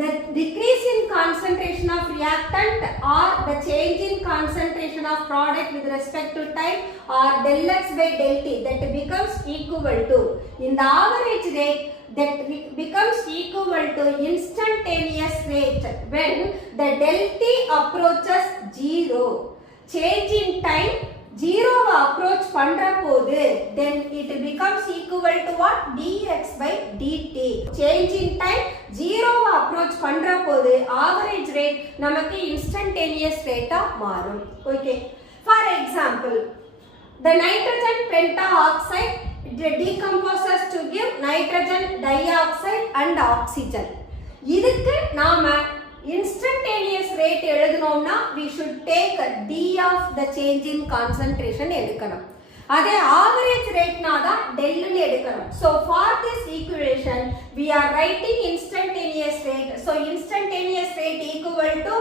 the decrease in concentration of reactant or the change in concentration of product with respect to time or del x by del t that becomes equal to, in the average rate that becomes equal to instantaneous rate when the del t approaches 0. Change in time 0 approach பண்ற போது then it becomes equal to what? dx by dt. Change in time 0 approach பண்ற போது average rate நமக்கு instantaneous rate மாறும். Okay, for example the nitrogen pentaoxide decomposes to give nitrogen dioxide and oxygen. இதுக்கு நாம instantaneous rate எழுதணும்னா we should take d of the change in concentration எடுக்கணும். அதே average rate னா தான் del னு எடுக்கணும். So for this equation we are writing instantaneous rate. So instantaneous rate equal to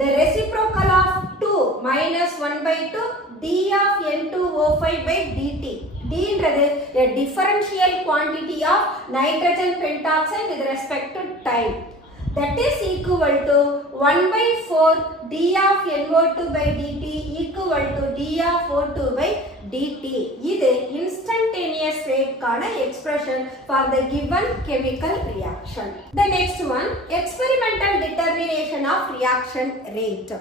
the reciprocal of 2 minus 1 by 2 d of N2O5 by dt. D ன்றது a differential quantity of nitrogen pentoxide with respect to time. That is equal to 1 by 4 d of NO2 by dt equal to d of O2 by dt. இது instantaneous rate கான expression for the given chemical reaction. The next one, experimental determination of reaction rate.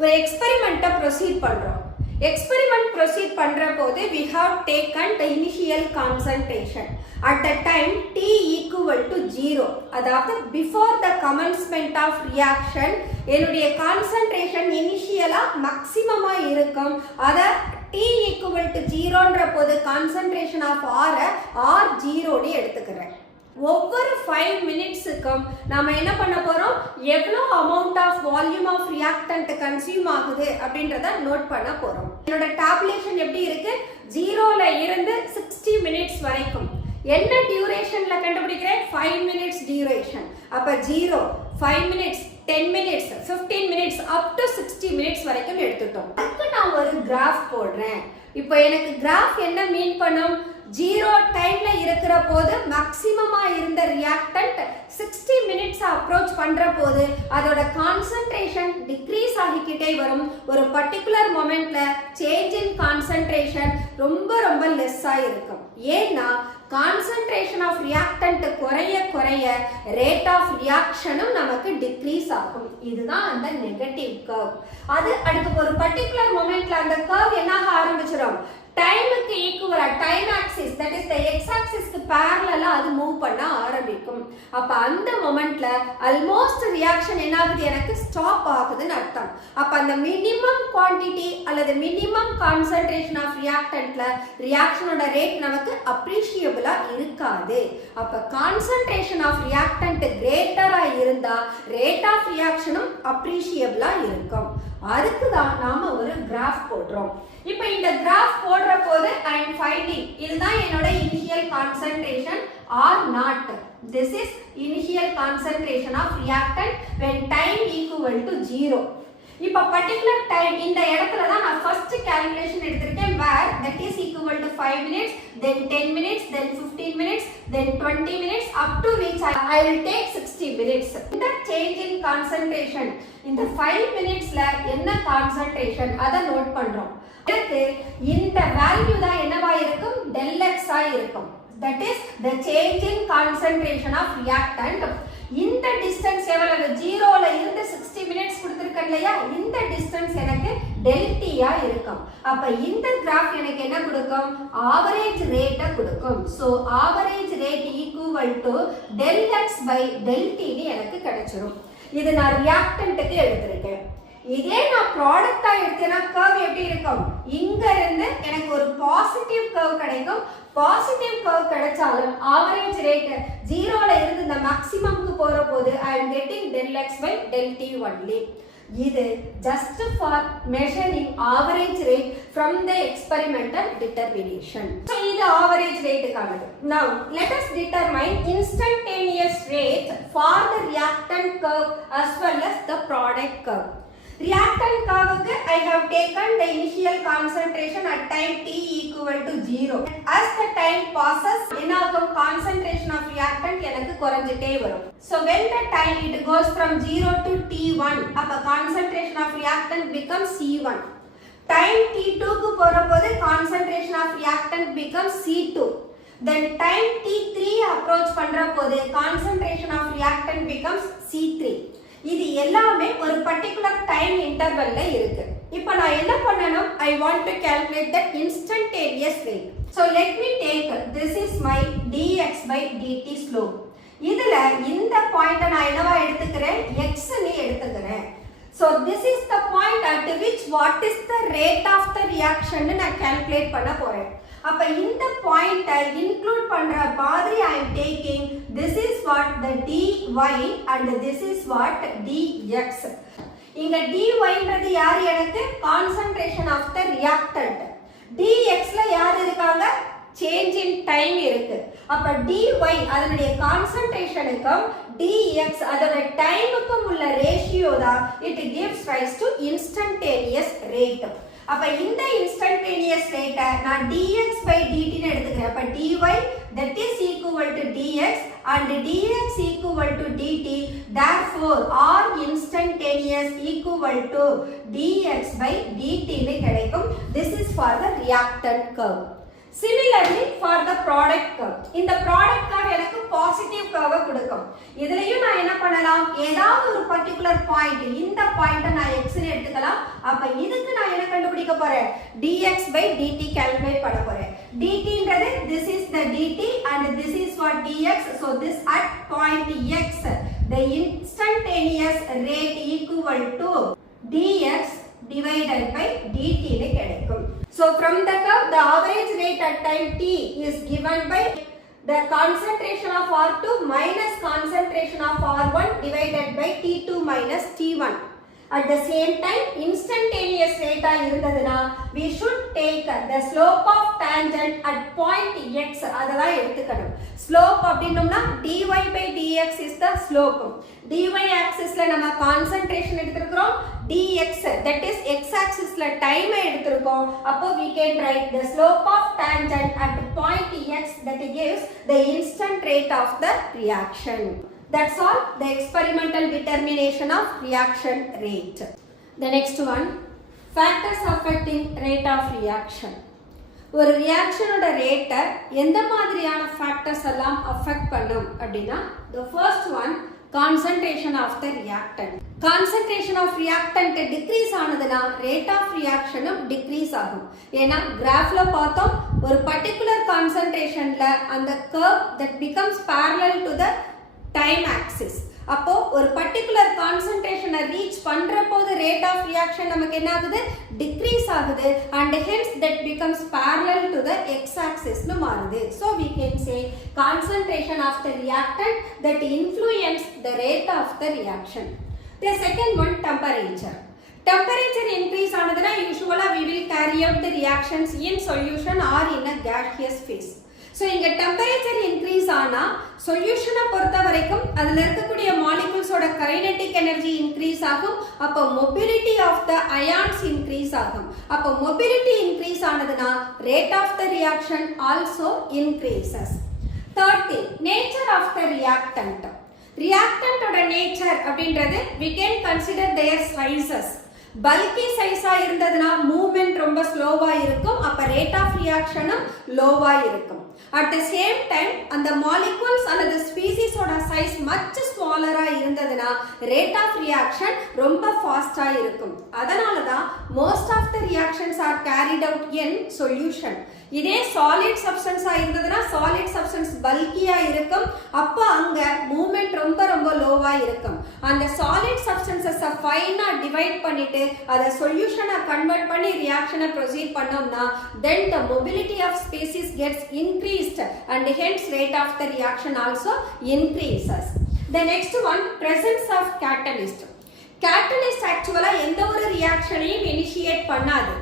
ஒரு experiment proceed பண்றோம். Experiment proceed பண்ற போது we have taken the initial concentration at the time t equal to 0. அதாவது before the commencement of reaction என்னுடைய concentration initially maximum இருக்கும். அத t equal to 0ன்ற போது concentration of R R0 னு எடுத்துக்கிறேன். ஒவ்வொரு 5 மினிட்ஸுக்கும் நாம என்ன பண்ண போறோம், எவ்வளோ amount of volume of reactant consume ஆகுது அப்படின்றத நோட் பண்ண போறோம். என்னோட டேபுலேஷன் எப்படி இருக்கு, 0ல இருந்து 60 மினிட்ஸ் வரைக்கும். என்ன டியூரேஷன்ல கண்டுபிடிக்கிறேன், 5 மினிட்ஸ் டியூரேஷன். அப்ப 0, 5 மினிட்ஸ், 10 மினிட்ஸ், 15 மினிட்ஸ் அப் டு 60 மினிட்ஸ் வரைக்கும் எடுத்துட்டோம். அதுக்கு நான் ஒரு கிராஃப் போடுறேன். இப்போ எனக்கு கிராஃப் என்ன மீன் பண்ணும், 0 டைம்ல இருக்கிற போது மேக்ஸிமமா இருந்த ரியாக்டன்ட் 60 மினிட்ஸ் அப்ரோச் பண்ற போது அதோட கான்சென்ட்ரேஷன் டிக்ரீஸ் ஆகிக்கிட்டே வரும். ஒரு பர்டிகுலர் மொமெண்ட்ல சேஞ்ச் இன் கான்சென்ட்ரேஷன் ரொம்ப ரொம்ப லெஸ்ஸா இருக்கும். ஏன்னா கான்சென்ட்ரேஷன் ஆஃப் ரியாக்டன்ட் குறைய குறைய ரேட் ஆஃப் ரியாக்ஷனும் நமக்கு டிக்ரீஸ் ஆகும். இதுதான் அந்த நெகட்டிவ் கர்வ். அது அடுத்து ஒரு பர்டிகுலர் மொமெண்ட்ல அந்த கர்வ் என்னாக ஆரம்பிச்சிடும், டைமுக்கு ஈக்குவலா time axis that is the X ஆக்சிஸ்க்கு parallel அது மூவ் பண்ண ஆரம்பிக்கும். அப்ப அந்த மொமெண்ட்ல ஆல்மோஸ்ட் ரியாக்ஷன் என்ன ஆகுது, எனக்கு ஸ்டாப் ஆகுதுன்னு அர்த்தம். அப்ப அந்த மினிமம் குவாண்டிட்டி அல்லது மினிமம் கான்சென்ட்ரேஷன் ஆஃப் ரியாக்டன்ட்ல ரியாக்ஷனோட ரேட் நமக்கு அப்ரிஷியபிளா இருக்காது. அப்ப கான்சென்ட்ரேஷன் ஆஃப் ரியாக்டன்ட் கிரேட்டரா இருந்தா ரேட் ஆஃப் ரியாக்ஷனும் அப்ரிஷியபிளா இருக்கும். அதுக்கு தான் நாம ஒரு கிராஃப் போடுறோம். இப்போ இந்த கிராஃப் போடுற போது I am finding இதுதான் என்னோட initial concentration R0. This is initial concentration of reactant when time equal to 0. இப்போ பர்டிகுலர் டைம் இந்த இடத்துல தான் நான் ஃபர்ஸ்ட் கால்குலேஷன் எடுத்திருக்கேன், where that is equal to 5 minutes, then 10 minutes, then 15 minutes, then 20 minutes, up to which I will take 60 minutes. இந்த change in concentration இந்த 5 minutesல என்ன கான்சென்ட்ரேஷன் அதை நோட் பண்றோம். அடுத்து இந்த வேல்யூ தான் என்னவா இருக்கும், del x ஆ இருக்கும். That is the change in concentration of reactant. இந்த டிஸ்டன்ஸ் எவ்வளவு, 0ல இருந்து 60 மினிட்ஸ் கொடுத்திருக்கேன் இல்லையா, இந்த டிஸ்டன்ஸ் எனக்கு del t ஆ இருக்கும். அப்ப இந்த கிராஃப் எனக்கு என்ன கொடுக்கும், ஆவரேஜ் ரேட்ட கொடுக்கும். So average rate equal to del x by del t னு எனக்கு கிடைச்சிரும். இது நான் ரியாக்டன்ட்க்கு எடுத்திருக்கேன். இதே நான் ப்ராடக்ட்டா எடுத்தேனா கர்வ் எப்படி இருக்கும், இங்க இருந்து எனக்கு ஒரு பாசிட்டிவ் கர்வ் கிடைக்கும். பாசிட்டிவ் கர்வ் கிடைச்சாலும் ஆவரேஜ் ரேட் 0ல இருந்து இந்த மேக்ஸிமம்க்கு போற போது I am getting del x by del t only. இது just for measuring average rate from the experimental determination. So இது average rate கானது. Now let us determine instantaneous rate for the reactant curve as well as the product curve. Reactant curve I have taken the initial concentration at time t equal to 0. As the time passes, concentration of reactant எனக்கு குறைஞ்சிட்டே வரும். So when the time it goes from 0 to t1, அப்ப concentration of reactant becomes C1. Time t2 க்கு போறபோது concentration of reactant becomes C2. Then time t3 approach பண்ற போது concentration of reactant becomes C3. இது எல்லாமே ஒரு பர்டிகுலர் டைம் இன்டர்வல்ல இருக்கு. இப்போ நான் என்ன பண்ணனும், I want to calculate the instantaneous rate. So let me take this is my dx by dt slope. இதுல இந்த பாயிண்ட நான் என்னவா எடுத்துக்கிறேன், x ன்னு எடுத்துக்கிறேன். So this is the point at which what is the rate of the reaction ன்னு நான் calculate பண்ண போறேன். அப்ப இந்த பாயிண்ட இன்க்ளூட் பண்ற மாதிரி I am taking this is what the dy and this is what dx. இங்க dy ன்றது யார், எனக்கு concentration of the reactant. dx ல யார் இருக்காங்க, change in time இருக்கு. அப்ப dy அதனுடைய கான்சென்ட்ரேஷனுக்கும் dx அதோட டைமுக்கும் உள்ள ரேஷியோ தான் it gives rise to instantaneous rate. அப்ப இந்த instantaneous rate நான் dx by dt ன்னு எடுத்துக்கிறேன். அப்ப dy that is equal to dx and dx equal to dt. Therefore r instantaneous equal to dx by dt ன்னு கிடைக்கும். This is for the reactant curve. Similarly for the product curve. இந்த product curve எனக்கு positive curve கொடுக்கும். இதுலயும் நான் என்ன பண்ணலாம், ஏதாவது ஒரு particular point, இந்த point நான் x ன்னு எடுத்துக்கலாம். அப்ப இதுக்கு நான் என்ன கண்டுபிடிக்க போறேன், dx by dt calculate பண்ண போறேன். dt ன்றது this is the dt and this is for dx. So this at point x, the instantaneous rate equal to dx divided by dt னு கிடைக்கும். So from the curve, the average rate at time t is given by the concentration of R2 minus concentration of R1 divided by T2 minus T1. At the same time, instantaneous rate இருந்ததுனா we should take the slope of tangent at point x. அதெல்லாம் எடுத்துக்கணும். Slope அப்படினோம்னா dy by dx is the slope. dy axisல நம்ம concentration எடுத்துக்கிறோம், dx that is x axisல time எடுத்துறோம். அப்போ we can write the slope of tangent at point x that gives the instant rate of the reaction. That's all, the experimental determination of reaction rate. The next one, factors affecting rate of reaction. ஒரு ரியாக்ஷனோட ரேட்டை எந்த மாதிரியான ஃபேக்டர்ஸ் எல்லாம் அஃபெக்ட் பண்ணும் அப்படின்னா, the first one, concentration of the reactant. Concentration of reactant decrease ஆனதுனா rate of reactionம் decrease ஆகும். ஏன்னா கிராஃப்ல பார்த்தோம், ஒரு particular concentrationல அந்த curve that becomes parallel to the time axis. அப்போ ஒரு particular concentration reach பண்ற போது rate of reaction நமக்கு என்ன ஆகுது, decrease ஆகுது, and hence that becomes parallel to the x axis னு மாறுது. So we can say concentration of the reactant that influence the rate of the reaction. The second one, temperature. Temperature increase ஆனதுனா usually we will carry out the reactions in solution or in a gaseous phase. So இங்க temperature increase ஆனா சொல்யூஷனை பொறுத்த வரைக்கும் அதுல இருக்கக்கூடிய molecules ஓட kinetic energy increase ஆகும். அப்போ mobility of the ions increase ஆகும். அப்போ mobility increase ஆனதுனா rate of the reaction also increases. Third thing, nature of the reactant. Reactant ஓட nature அப்படின்றது we can consider their sizes. பல்கி சைஸா இருந்ததுனா மூவ்மெண்ட் ரொம்ப ஸ்லோவா இருக்கும், அப்ப ரேட் ஆஃப் ரியாக்ஷனும் லோவா இருக்கும். அட் த சேம் டைம் அந்த மாலிகூல்ஸ் அல்லது ஸ்பீசிஸோட சைஸ் மச் ஸ்மாலரா இருந்ததுனா ரேட் ஆஃப் ரியாக்ஷன் ரொம்ப ஃபாஸ்டா இருக்கும். அதனால தான் most of the reactions are carried out in solution. இதே சாலிட் சப்ஸ்டன்ஸா இருந்ததுனா சாலிட் சப்ஸ்டன்ஸ் பல்கியா இருக்கும், அப்ப அங்க மூவ்மெண்ட் ரொம்ப ரொம்ப லோவா இருக்கும். அந்த சாலிட் சப்ஸ்டன்சஸ் ஃபைனா டிவைட் பண்ணிட்டு அத சொல்யூஷனை கன்வெர்ட் பண்ணி ரியாக்ஷனை ப்ரொசீட் பண்ணோம்னா then the mobility of species gets increased and hence rate of the reaction also increases. The next one, presence of catalyst. Catalyst actually எந்த ஒரு ரியாக்ஷனையும் இனிஷியேட் பண்ணாது,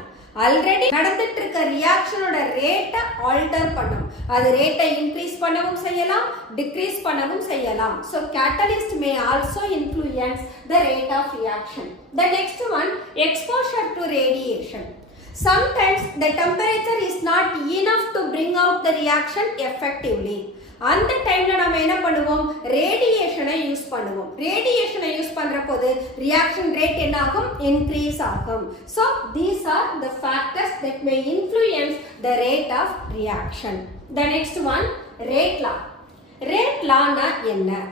ஆல்ரெடி நடந்துட்டு இருக்க ரியாக்ஷனோட ரேட்டை ஆல்டர் பண்ணும். அது ரேட்டை இன்க்ரீஸ் பண்ணவும் செய்யலாம், டிக்ரீஸ் பண்ணவும் செய்யலாம். So catalyst may also influence the rate of reaction. The next one, exposure to radiation. Sometimes the temperature is not enough to bring out the reaction effectively. அந்த டைம்ல நம்ம என்ன பண்ணுவோம், ரேடியேஷனை யூஸ் பண்ணுவோம். ரேடியேஷனை யூஸ் பண்ற போது ரியாக்ஷன் ரேட் என்ன ஆகும், இன்க்ரீஸ் ஆகும். So these are the factors that may influence the rate of reaction. The next one, rate law. Rate law na enna?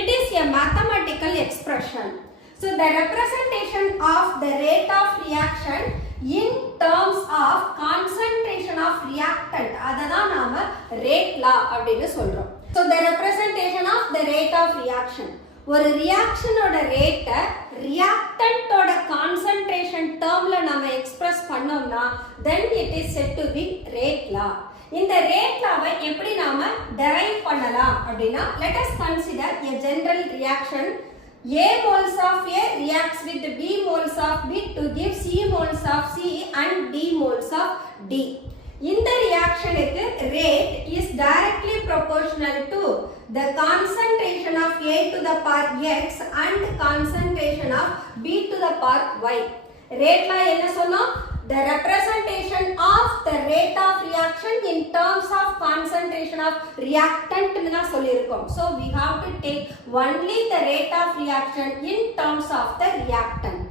It is a mathematical expression. So the representation of the rate of reaction in terms of concentration of reactant, adhaan naama rate law அப்படினு சொல்றோம். So the representation of the rate of reaction, ஒரு ரியாக்ஷன் ஓட ரேட்டை ரியாக்டன்ட் ஓட கான்சன்ட்ரேஷன் டேர்ம்ல நாம எக்ஸ்பிரஸ் பண்ணோம்னா then it is said to be rate law. இந்த ரேட் லாவை எப்படி நாம டெரைவ் பண்ணலாம் அப்படினா, let us consider a general reaction. A moles of A reacts with B moles of B to give C moles of C and D moles of D. இந்த reactionக்கு rate is directly proportional to the concentration of A to the power X and concentration of B to the power Y. Rate law என்ன சொன்னோம், the representation of the rate of reaction in terms of concentration of reactant ன்னு சொல்லிருக்கோம். So we have to take only the rate of reaction in terms of the reactant.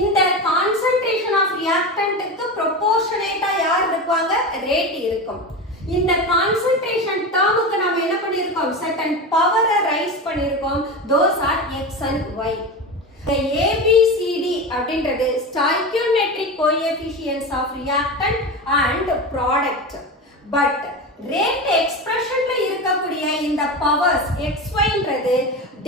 இந்த concentration of reactantக்கு proportionate-ஆ யார் இருப்பாங்க? rate இருக்கும். இந்த concentration termக்கு நாம என்ன பண்ணிருக்கோம்? certain power-ஐ ரைஸ் பண்ணிருக்கோம். those are x and y. The ABCD அப்படின்றது stoichiometric coefficients of reactant and product. But rate expressionல இருக்கக்கூடிய இந்த powers xyன்றது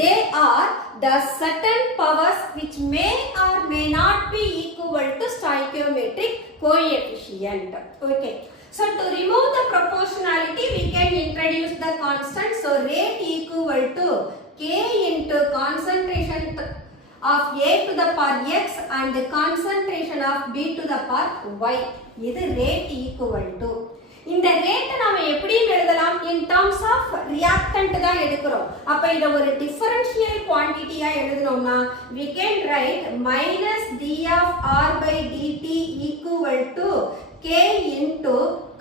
they are the certain powers which may or may not be equal to stoichiometric coefficient. Okay. So to remove the proportionality we can introduce the constant. So rate equal to K into concentration of A to the power x and the concentration of B to the power y. இது rate equal to. இந்த ரேட் நாம எப்படி எழுதலாம்? in terms of reactant தான் எடுக்கிறோம். அப்ப இத ஒரு டிஃபரன்ஷியல் குவாண்டிட்டியா எழுதணும்னா we can write minus d of r by dt equal to K into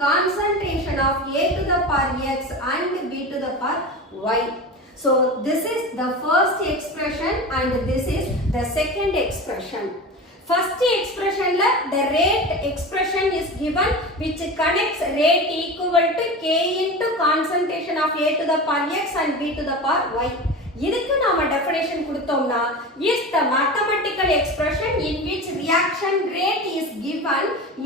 concentration of A to the power x and B to the power y. So this is the first expression and this is the second expression. First expression la the rate expression is given which connects rate equal to K into concentration of A to the power x and B to the power y. இதுக்கு நாம definition கொடுத்தோம்னா is the mathematical expression in which reaction rate is given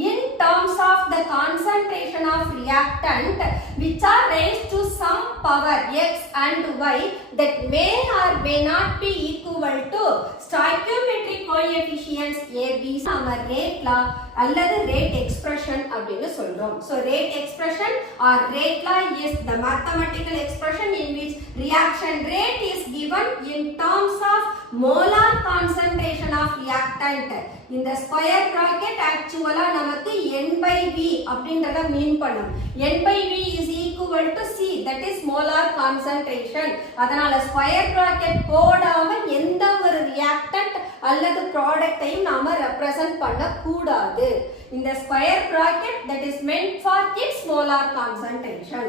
in terms of the concentration of reactant which are raised to some power x and y that may or may not be equal to stoichiometric coefficients a b. நாம rate law அல்லது rate expression அப்படினு சொல்றோம். So rate expression or rate law is the mathematical expression in which reaction rate is given in terms of molar concentration of reactant. இந்த square bracket ஆக்சுவலா நமக்கு n by v அப்படின்றத மீன் பண்ணும். n by v is equal to c, that is molar concentration. அதனால square bracket போடாம எந்த ஒரு ரியாக்டன்ட் அல்லது ப்ராடக்ட்டையும் நாம ரெப்ரசன்ட் பண்ண கூடாது. இந்த square bracket that is meant for its molar concentration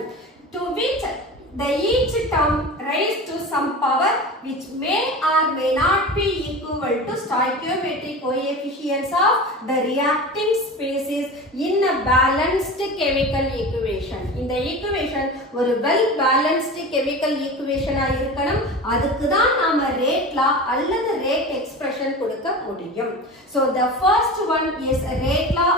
to which the each term raised to some power which may or may not be equal to stoichiometric coefficients of the reacting species in a balanced chemical equation. இந்த equation ஒரு well balanced chemical equation ஆ இருக்கணும். அதுக்கு தான் நாம rate law அல்லது rate expression கொடுக்க முடியும். So the first one is rate law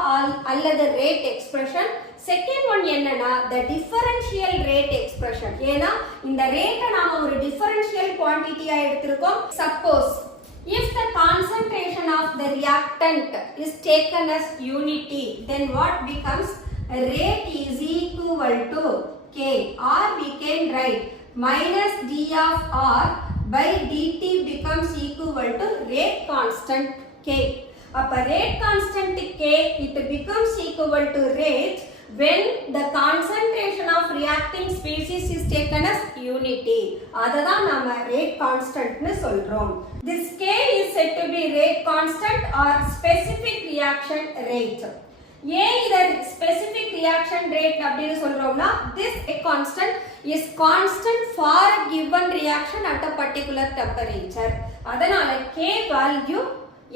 அல்லது rate expression. Second one என்னன்னா the differential rate expression. ஏனா இந்த ரேட்டை நாம ஒரு differential quantity ஆ எடுத்திருக்கோம். Suppose if the concentration of the reactant is taken as unity, then what becomes? Rate is equal to K, or we can write minus d of r by dt becomes equal to rate constant K. அப்ப rate constant K it becomes equal to rate when the concentration of reacting species is taken as unity. அததான் நாம rate constant னு சொல்றோம். This K is said to be rate constant or specific reaction rate. ஏன் இத specific reaction rate அப்படினு சொல்றோம்னா this constant is constant for a given reaction at a particular temperature. அதனால K value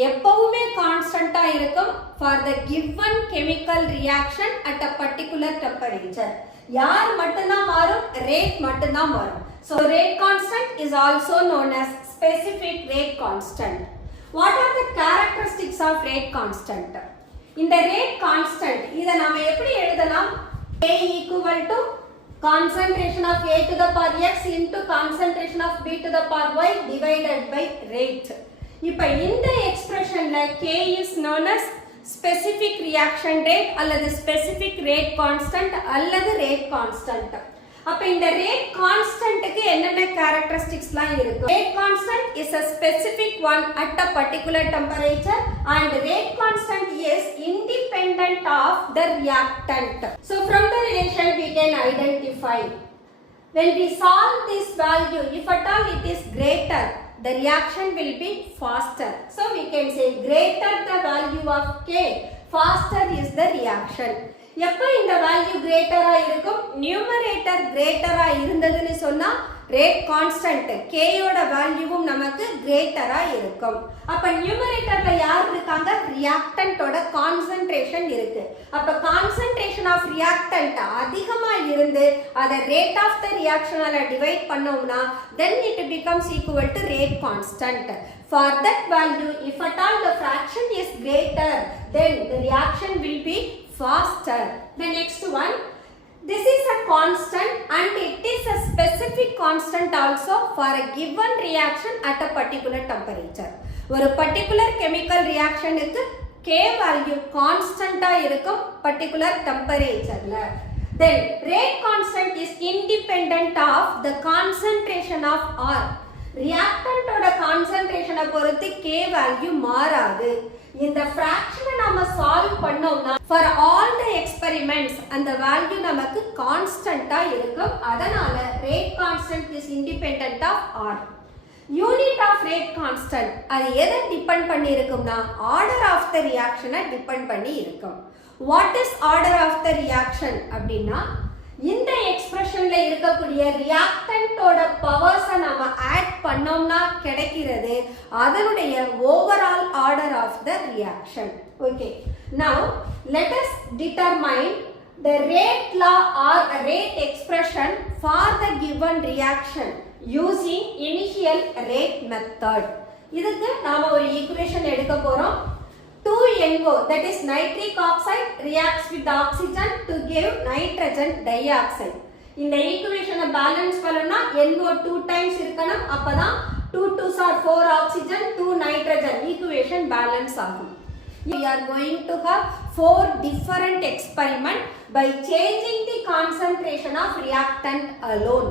எப்பவுமே கான்ஸ்டன்ட்டா இருக்கும் for the given chemical reaction at a particular temperature. யார் மட்டும்தான் மாறும்? ரேட் மட்டும்தான் மாறும். So rate constant is also known as specific rate constant. What are the characteristics of rate constant? இந்த rate constant இத நாம எப்படி எழுதலாம்? K equal to concentration of A to the power x into concentration of B to the power y divided by rate. இப்ப இந்த எக்ஸ்பிரஷன்ல K is known as specific reaction rate அல்லது specific rate constant அல்லது rate constant. அப்ப இந்த rate constantக்கு என்னென்ன characteristicsலாம் இருக்கு? Rate constant is a specific one at a particular temperature and rate constant is independent of the reactant. So from the relation we can identify when we solve this value, if at all it is greater, the reaction will be faster. So we can say greater the value of K, faster is the reaction. எப்போ இந்த வேல்யூ கிரேட்டரா இருக்கும்? நியூமரேட்டர் கிரேட்டரா இருந்ததுன்னு சொன்னா rate constant k யோட வேல்யூவும் நமக்கு கிரேட்டரா இருக்கும். அப்ப நியூமரேட்டர்ல யார் இருக்காங்க? ரியாக்டன்ட்டோட கான்சன்ட்ரேஷன் இருக்கு. அப்ப கான்சன்ட்ரேஷன் ஆஃப் ரியாக்டன்ட் அதிகமா இருந்து அத ரேட் ஆஃப் த ரியாக்ஷனால டிவைட் பண்ணோம்னா then it becomes equal to rate constant. For that value, if at all the fraction is greater, then the reaction will be faster. The next one, this is a constant and it is a specific constant also for a given reaction at a particular temperature. ஒரு particular chemical reaction க்கு k value constant ஆ இருக்கும் particular temperatureல. Then rate constant is independent of the concentration of R. reactant ஓட concentration பொறுத்து k value மாறாது. இந்த fraction நாம solve பண்ணோம்னா for all the experiments அந்த value நமக்கு constant ஆ இருக்கும். அதனால rate constant is independent of R. Unit of rate constant அது எதை depend பண்ணி இருக்கும்னா order of the reaction depend பண்ணி இருக்கும். What is order of the reaction அப்படின்னா இந்த எக்ஸ்பிரஷன்ல இருக்கக்கூடிய ரியாக்டன்ட்டோட பவர்ஸை நாம ஆட் பண்ணோம்னா கிடைக்கிறது அதனுடைய overall order of the reaction. Okay, now let us determine the rate law or rate expression for the given reaction using initial rate method. இதுக்கு நாம ஒரு ஈக்குவேஷன் எடுக்க போறோம். 2NO, that is nitric oxide reacts with oxygen to give nitrogen dioxide. இந்த ஈக்குவேஷனை பேலன்ஸ் பண்ணனும்னா NO 2 டைம்ஸ் இருக்கணும். அப்பதான் 2 2s are 4 oxygen 2 nitrogen ஈக்குவேஷன் பேலன்ஸ் ஆகும். We are going to have 4 different experiment by changing the concentration of reactant alone.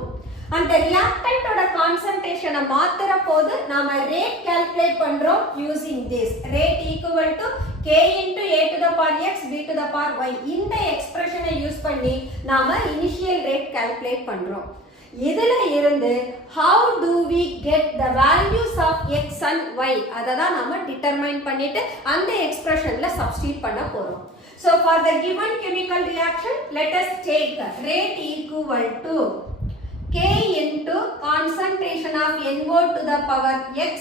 அந்த ரியாக்டன்ட்டோட கான்சன்ட்ரேஷனை மாத்துற போது நாம ரேட் கால்குலேட் பண்றோம் using this rate equal to k into a to the power x b to the power y. இந்த எக்ஸ்பிரஷனை யூஸ் பண்ணி நாம இனிஷியல் ரேட் கால்குலேட் பண்றோம். இதுல இருந்து how do we get the values of x and y அத தான் நாம டிட்டர்மைன் பண்ணிட்டு அந்த எக்ஸ்பிரஷன்ல சப்ஸ்டிட்யூட் பண்ண போறோம். So for the given chemical reaction, let us take rate equal to k into concentration of NO to the power x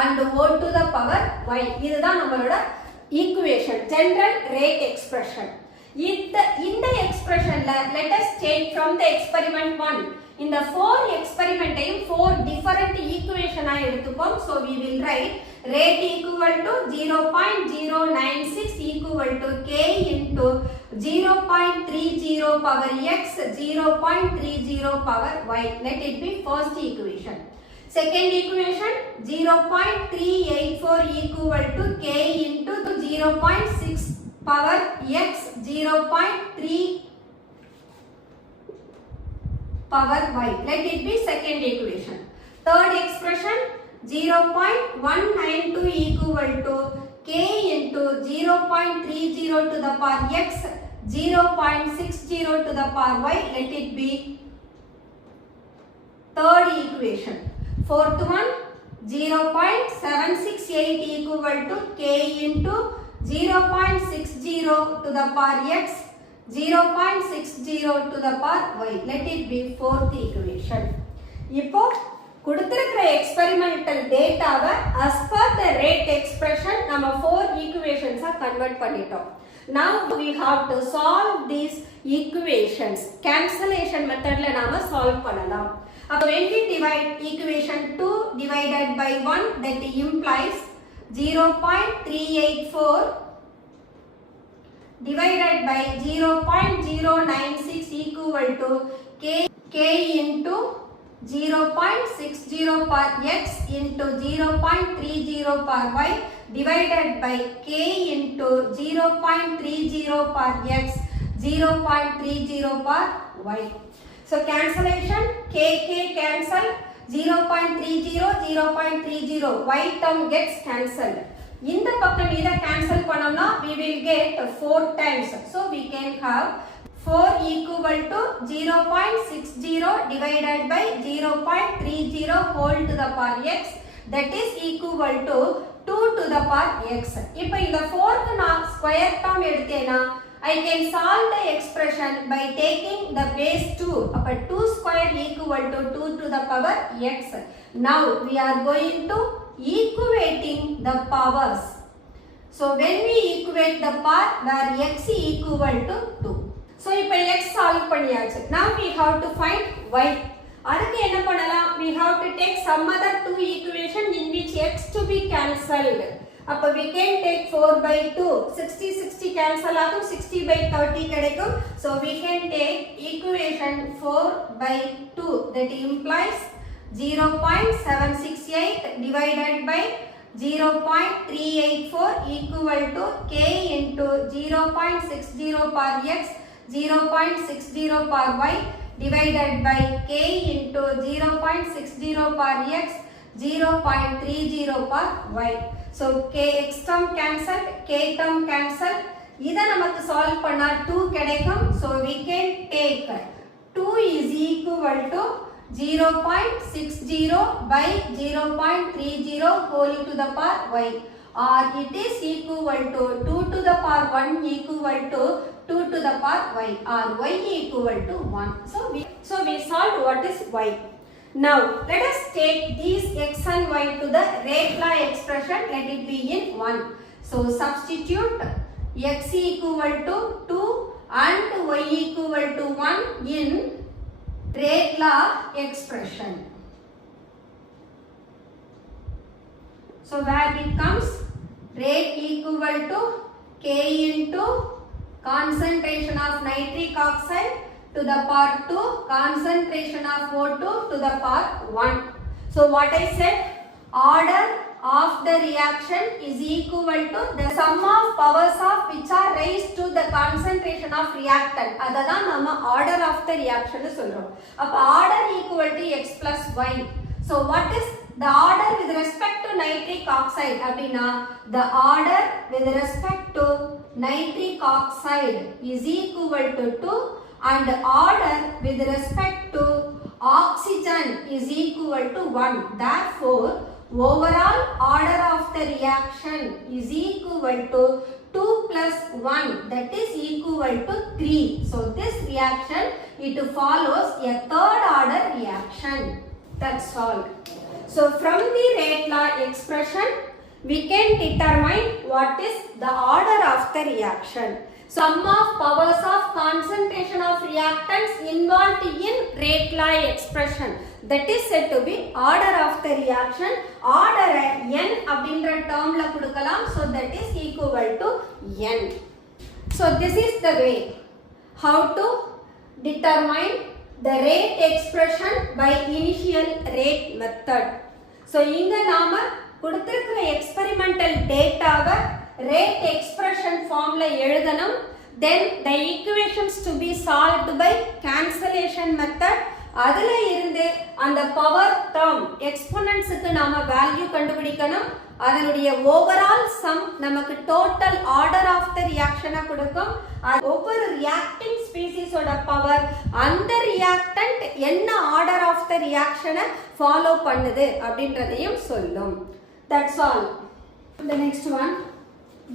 and O to the power y. இதுதான் நம்மளோட ஈக்குவேஷன், ஜெனரல் ரேட் எக்ஸ்பிரஷன். இந்த எக்ஸ்பிரஷன்ல let us take from the experiment 1. இந்த 4 எக்ஸ்பெரிமெண்ட்டையும் 4 டிஃபரண்ட் ஈக்குவேஷனா எடுத்துப்போம். So we will write rate equal to 0.096 equal to k into 0.30 power x 0.30 power y. Let it be first equation. Second equation 0.384 equal to k into 0.6 power x 0.3 power y. Let it be second equation. Third expression 0.192 equal to k into 0.30 to the power x 0.60 to the power y. Let it be third equation. Fourth one 0.768 equal to k into 0.60 to the power x 0.60 to the power y. Let it be fourth equation. இப்போ கொடுத்திருக்கிற எக்ஸ்பெரிமெண்டல் டேட்டாவை as per the rate expression நம்ம 4 equations convert பண்ணிட்டோம். Now we have to solve these equations. Cancellation methodல நாம solve பண்ணலாம். அப்ப when we divide equation 2 divided by 1, that implies 0.384 divided by 0.096 equal to k into 0.60 per x into 0.30 per y divided by k into 0.30 per x 0.30 per y. So cancellation, k cancel, 0.30 0.30 y term gets cancelled. இந்த பக்கம் இத cancel பண்ணோம்னா we will get 4 times. So we can have 4 equal to 0.60 divided by 0.30 whole to the power x, that is equal to 2 to the power x. இப்போ இந்த 4 க்கு நான் square term எடுத்தேனா I can solve the expression by taking the base 2. அப்ப 2 square equal to 2 to the power x. Now we are going to equating the powers. So when we equate the part where x equal to 2. So இப்ப x solve பண்ணியாச்சு. Now we have to find y. அதுக்கு என்ன பண்ணலாம்? We have to take some other two equation in which x to be cancelled. அப்ப we can take 4 by 2. 60 cancel ஆகும். 60 by 30 கிடைக்கும். So we can take equation 4 by 2. That implies 0.768 divided by 0.384 equal to k into 0.60 per x, 0.60 per y divided by k into 0.60 per x, 0.30 per y. So k x term cancelled, k term cancelled. இதை நமக்கு solve பண்ணா 2 கிடைக்கும். So we can take 2 is equal to 0.60 by 0.30 whole to the power y, or it is equal to 2 to the power 1 equal to 2 to the power y, or y equal to 1. So we solved what is y. Now let us take these x and y to the rate law expression. Let it be in 1. So substitute x equal to 2 and y equal to 1 in rate law expression. So where it comes, rate equal to k into concentration of nitric oxide to the power 2, concentration of O2 to the power 1. So what I said, order of the reaction is equal to the sum of powers of which are raised to the concentration of reactant. அததான் நம்ம order of the reaction சொல்றோம். அப்ப order equal to x plus y. So what is the order with respect to nitric oxide? அப்படினா the order with respect to nitric oxide is equal to 2 and order with respect to oxygen is equal to 1. Therefore overall order of the reaction is equal to 2 plus 1, that is equal to 3. So this reaction, it follows a third order reaction. That's all. So from the rate law expression we can determine what is the order of the reaction. Sum of powers of concentration of reactants involved in rate law expression, that is said to be order of the reaction. Order n அப்படிங்கற termல கொடுக்கலாம். So that is equal to n. So this is the way how to determine the rate expression by initial rate method. So இங்க நாம கொடுத்திருக்கிற experimental dataவை rate expression formல எழுதணும். Then the equations to be solved by cancellation method. அதுல இருந்து அந்த power term exponentsக்கு நாம value கண்டுபிடிக்கணும். அதனுடைய overall sum நமக்கு total order of the reaction கொடுக்கும். ஒவ்வொரு reacting species ஓட power அந்த reactant என்ன order of the reaction follow பண்ணுது அப்படின்றதையும் சொல்லும். That's all. The next one,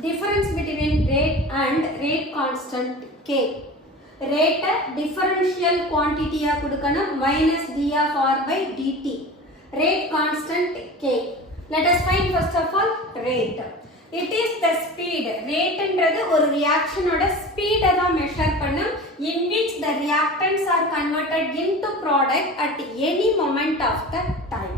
difference between rate and rate constant k. Rate differential quantity கொடுக்கணும் minus d of r by dt. Rate constant k. Let us find first of all rate. It is the speed. Rate என்றது ஒரு reaction ஓட speed தான் measure பண்ணும் in which the reactants are converted into product at any moment of the time.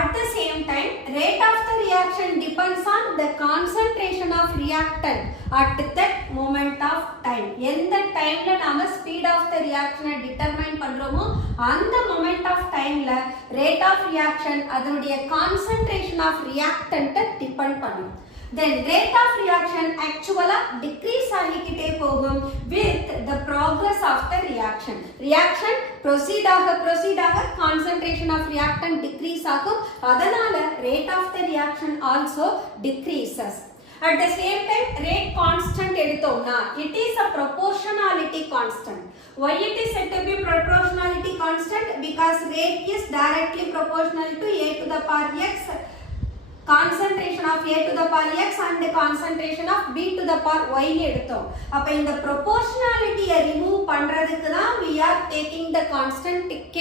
At the same time, rate of the reaction depends on the concentration of reactant at that moment of time. எந்த டைம்ல நாம speed of the reaction determine பண்றோமோ அந்த moment of timeல rate of reaction அதனுடைய concentration of reactant depend பண்ணும். Then rate of reaction actually decrease ஆகிக்கிட்டே போகும் with the progress of the reaction. Reaction proceed ஆக concentration of reactant decrease ஆகும். அதனால rate of the reaction also decreases. At the same time rate constant எடுத்தோம்னா it is a proportionality constant. Why it is said to be proportionality constant? Because rate is directly proportional to a to the power x concentration of A to the power x and concentration of B to the power y எடுத்தோம். அப்ப இந்த proportionality remove பண்றதுக்கு தான் we are taking the constant k.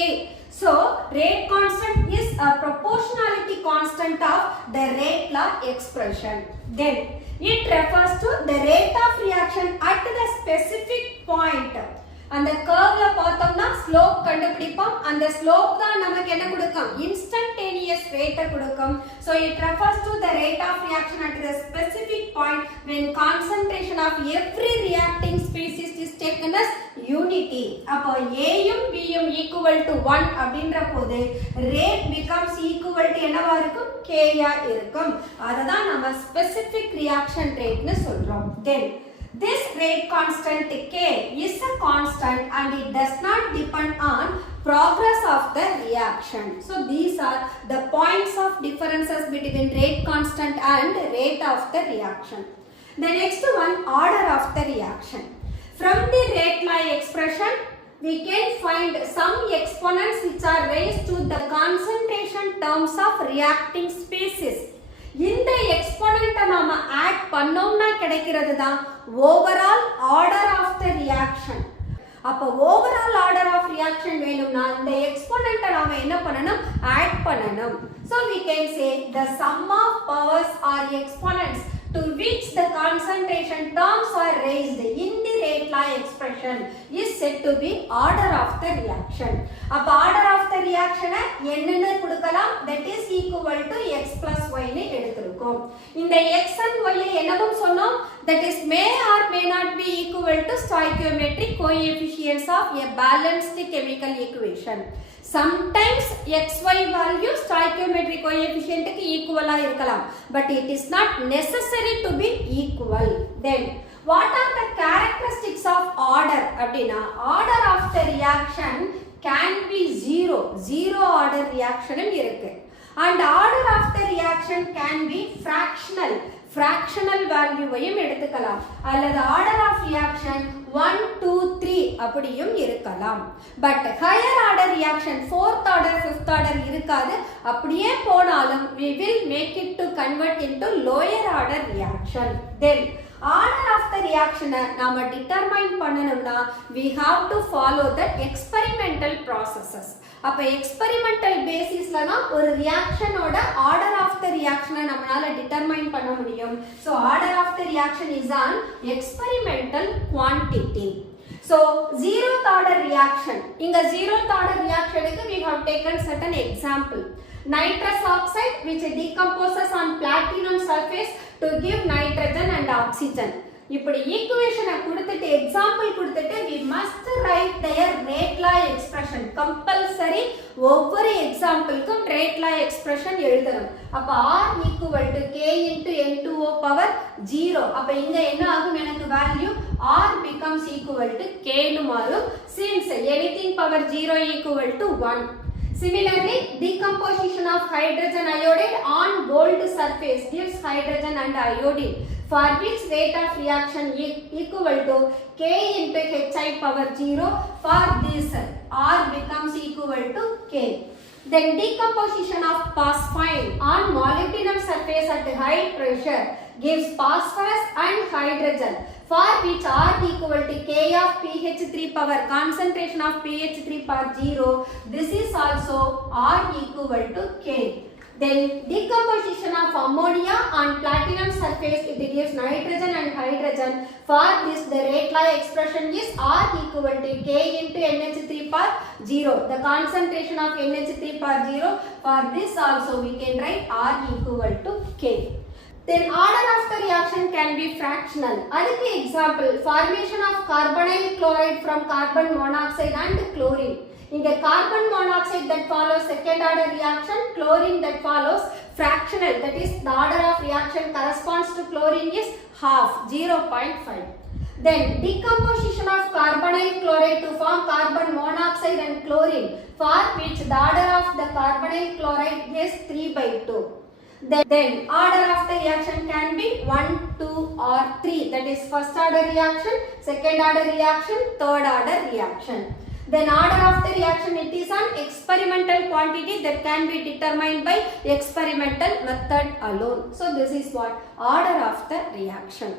So rate constant is a proportionality constant of the rate law expression. Then it refers to the rate of reaction at the specific point. அந்த கர்வ்ல பார்த்தோம்னா ஸ்லோப் கண்டுபிடிப்போம். அந்த ஸ்லோப் தான் நமக்கு என்ன கொடுக்கும்? இன்ஸ்டன்டேனியஸ் ரேட்டை கொடுக்கும். So it refers to the rate of reaction at the specific point when concentration of every reacting species is taken as unity. அப்போ A யும் B யும் equal to 1 அப்படின்ற போது rate becomes equal to என்னவா இருக்கும்? K யா இருக்கும். அததான் நம்ம specific reaction rate னு சொல்றோம். Then this rate constant K is a constant and it does not depend on progress of the reaction. So these are the points of differences between rate constant and rate of the reaction. The next one, order of the reaction. From the rate law expression, we can find some exponents which are raised to the concentration terms of reacting species. இந்த எக்ஸ்போனன்ட்டை நாம ஆட் பண்ணோம்னா கிடைக்கிறது தான் overall order of the reaction. அப்ப overall order of reaction வேணும்னா இந்த எக்ஸ்போனன்ட்டை நாம என்ன பண்ணணும்? ஆட் பண்ணணும். So we can say the sum of powers or exponents to which the concentration terms are raised in the rate law expression is said to be order of the reaction. அப்ப order of the reaction என்னன்னு கொடுக்கலாம்? That is equal to x plus y னு எடுத்துருக்கோம். இந்த x and y என்னவும் சொன்னோம்? That is may or may not be equal to stoichiometric coefficients of a balanced chemical equation. Sometimes xy value stoichiometric coefficient க்கு ஈக்குவலா இருக்கலாம், but it is not necessary to be equal. Then what are the characteristics of order? அப்படினா order of the reaction can be zero order reaction இருக்கு, and order of the reaction can be fractional வேல்யூவையும் எடுத்துக்கலாம், அல்லது order of reaction 1 2 3 அப்படியும் இருக்கலாம். But higher order reaction 4th order 5th order இருக்காது. அப்படியே போனாலும் we will make it to convert into lower order reaction. Then order of the reaction நாம determine பண்ணனும்னா we have to follow the experimental processes. அப்ப experimental basisல தான் ஒரு ரியாக்ஷனோட order of the reaction நம்மளால determine பண்ண முடியும். So order of the reaction is an experimental quantity. So zeroth order reaction, இங்க zeroth order reactionக்கு we have taken certain example. Nitrous oxide which decomposes on platinum surface to give nitrogen and oxygen. இப்படி ஈக்குவேஷனை கொடுத்துட்டு எக்ஸாம்பிள் கொடுத்துட்டு we must write their rate law expression. Compulsory ஒவ்வொரு எக்ஸாம்பிளுக்கும் rate law expression எழுதணும். அப்ப R equal to K into N2O power 0. அப்ப இங்க என்ன ஆகும்? எனக்கு value R becomes equal to K னு மாறும். Since anything power 0 equal to 1. Similarly, decomposition of hydrogen iodide on gold surface gives hydrogen and iodine, for which rate of reaction equal to K into Hi power 0. For this, R becomes equal to K. Then decomposition of phosphine on molybdenum surface at high pressure gives phosphorus and hydrogen, for which R equal to K of pH3 power concentration of pH3 power 0. This is also R equal to K. Then decomposition of ammonia on platinum surface, it gives nitrogen and hydrogen. For this the rate law expression is R equal to K into NH3 power 0. The concentration of NH3 power 0. For this also we can write R equal to K. Then order of the reaction can be fractional. Adukku example, formation of carbonyl chloride from carbon monoxide and chlorine. இங்க carbon monoxide that follows second order reaction, chlorine that follows fractional, that is the order of reaction corresponds to chlorine is half, 0.5. Then decomposition of carbonyl chloride to form carbon monoxide and chlorine, for which the order of the carbonyl chloride is 3/2. Then order of the reaction can be 1, 2 or 3, that is first order reaction, second order reaction, third order reaction. Then order of the reaction, it is an experimental quantity that can be determined by experimental method alone. So this is what order of the reaction.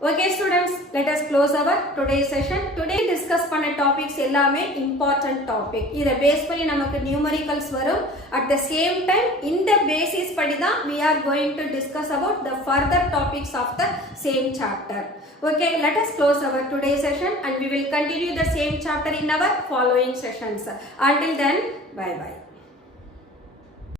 Okay students, let us close our today's session. Today discuss பண்ண topics எல்லாமே important topic. இத பேஸ் பண்ணி நமக்கு numericals வரும். At the same time இந்த basis படி தான் we are going to discuss about the further topics of the same chapter. Okay, let us close our today's session and we will continue the same chapter in our following sessions. Until then, bye bye.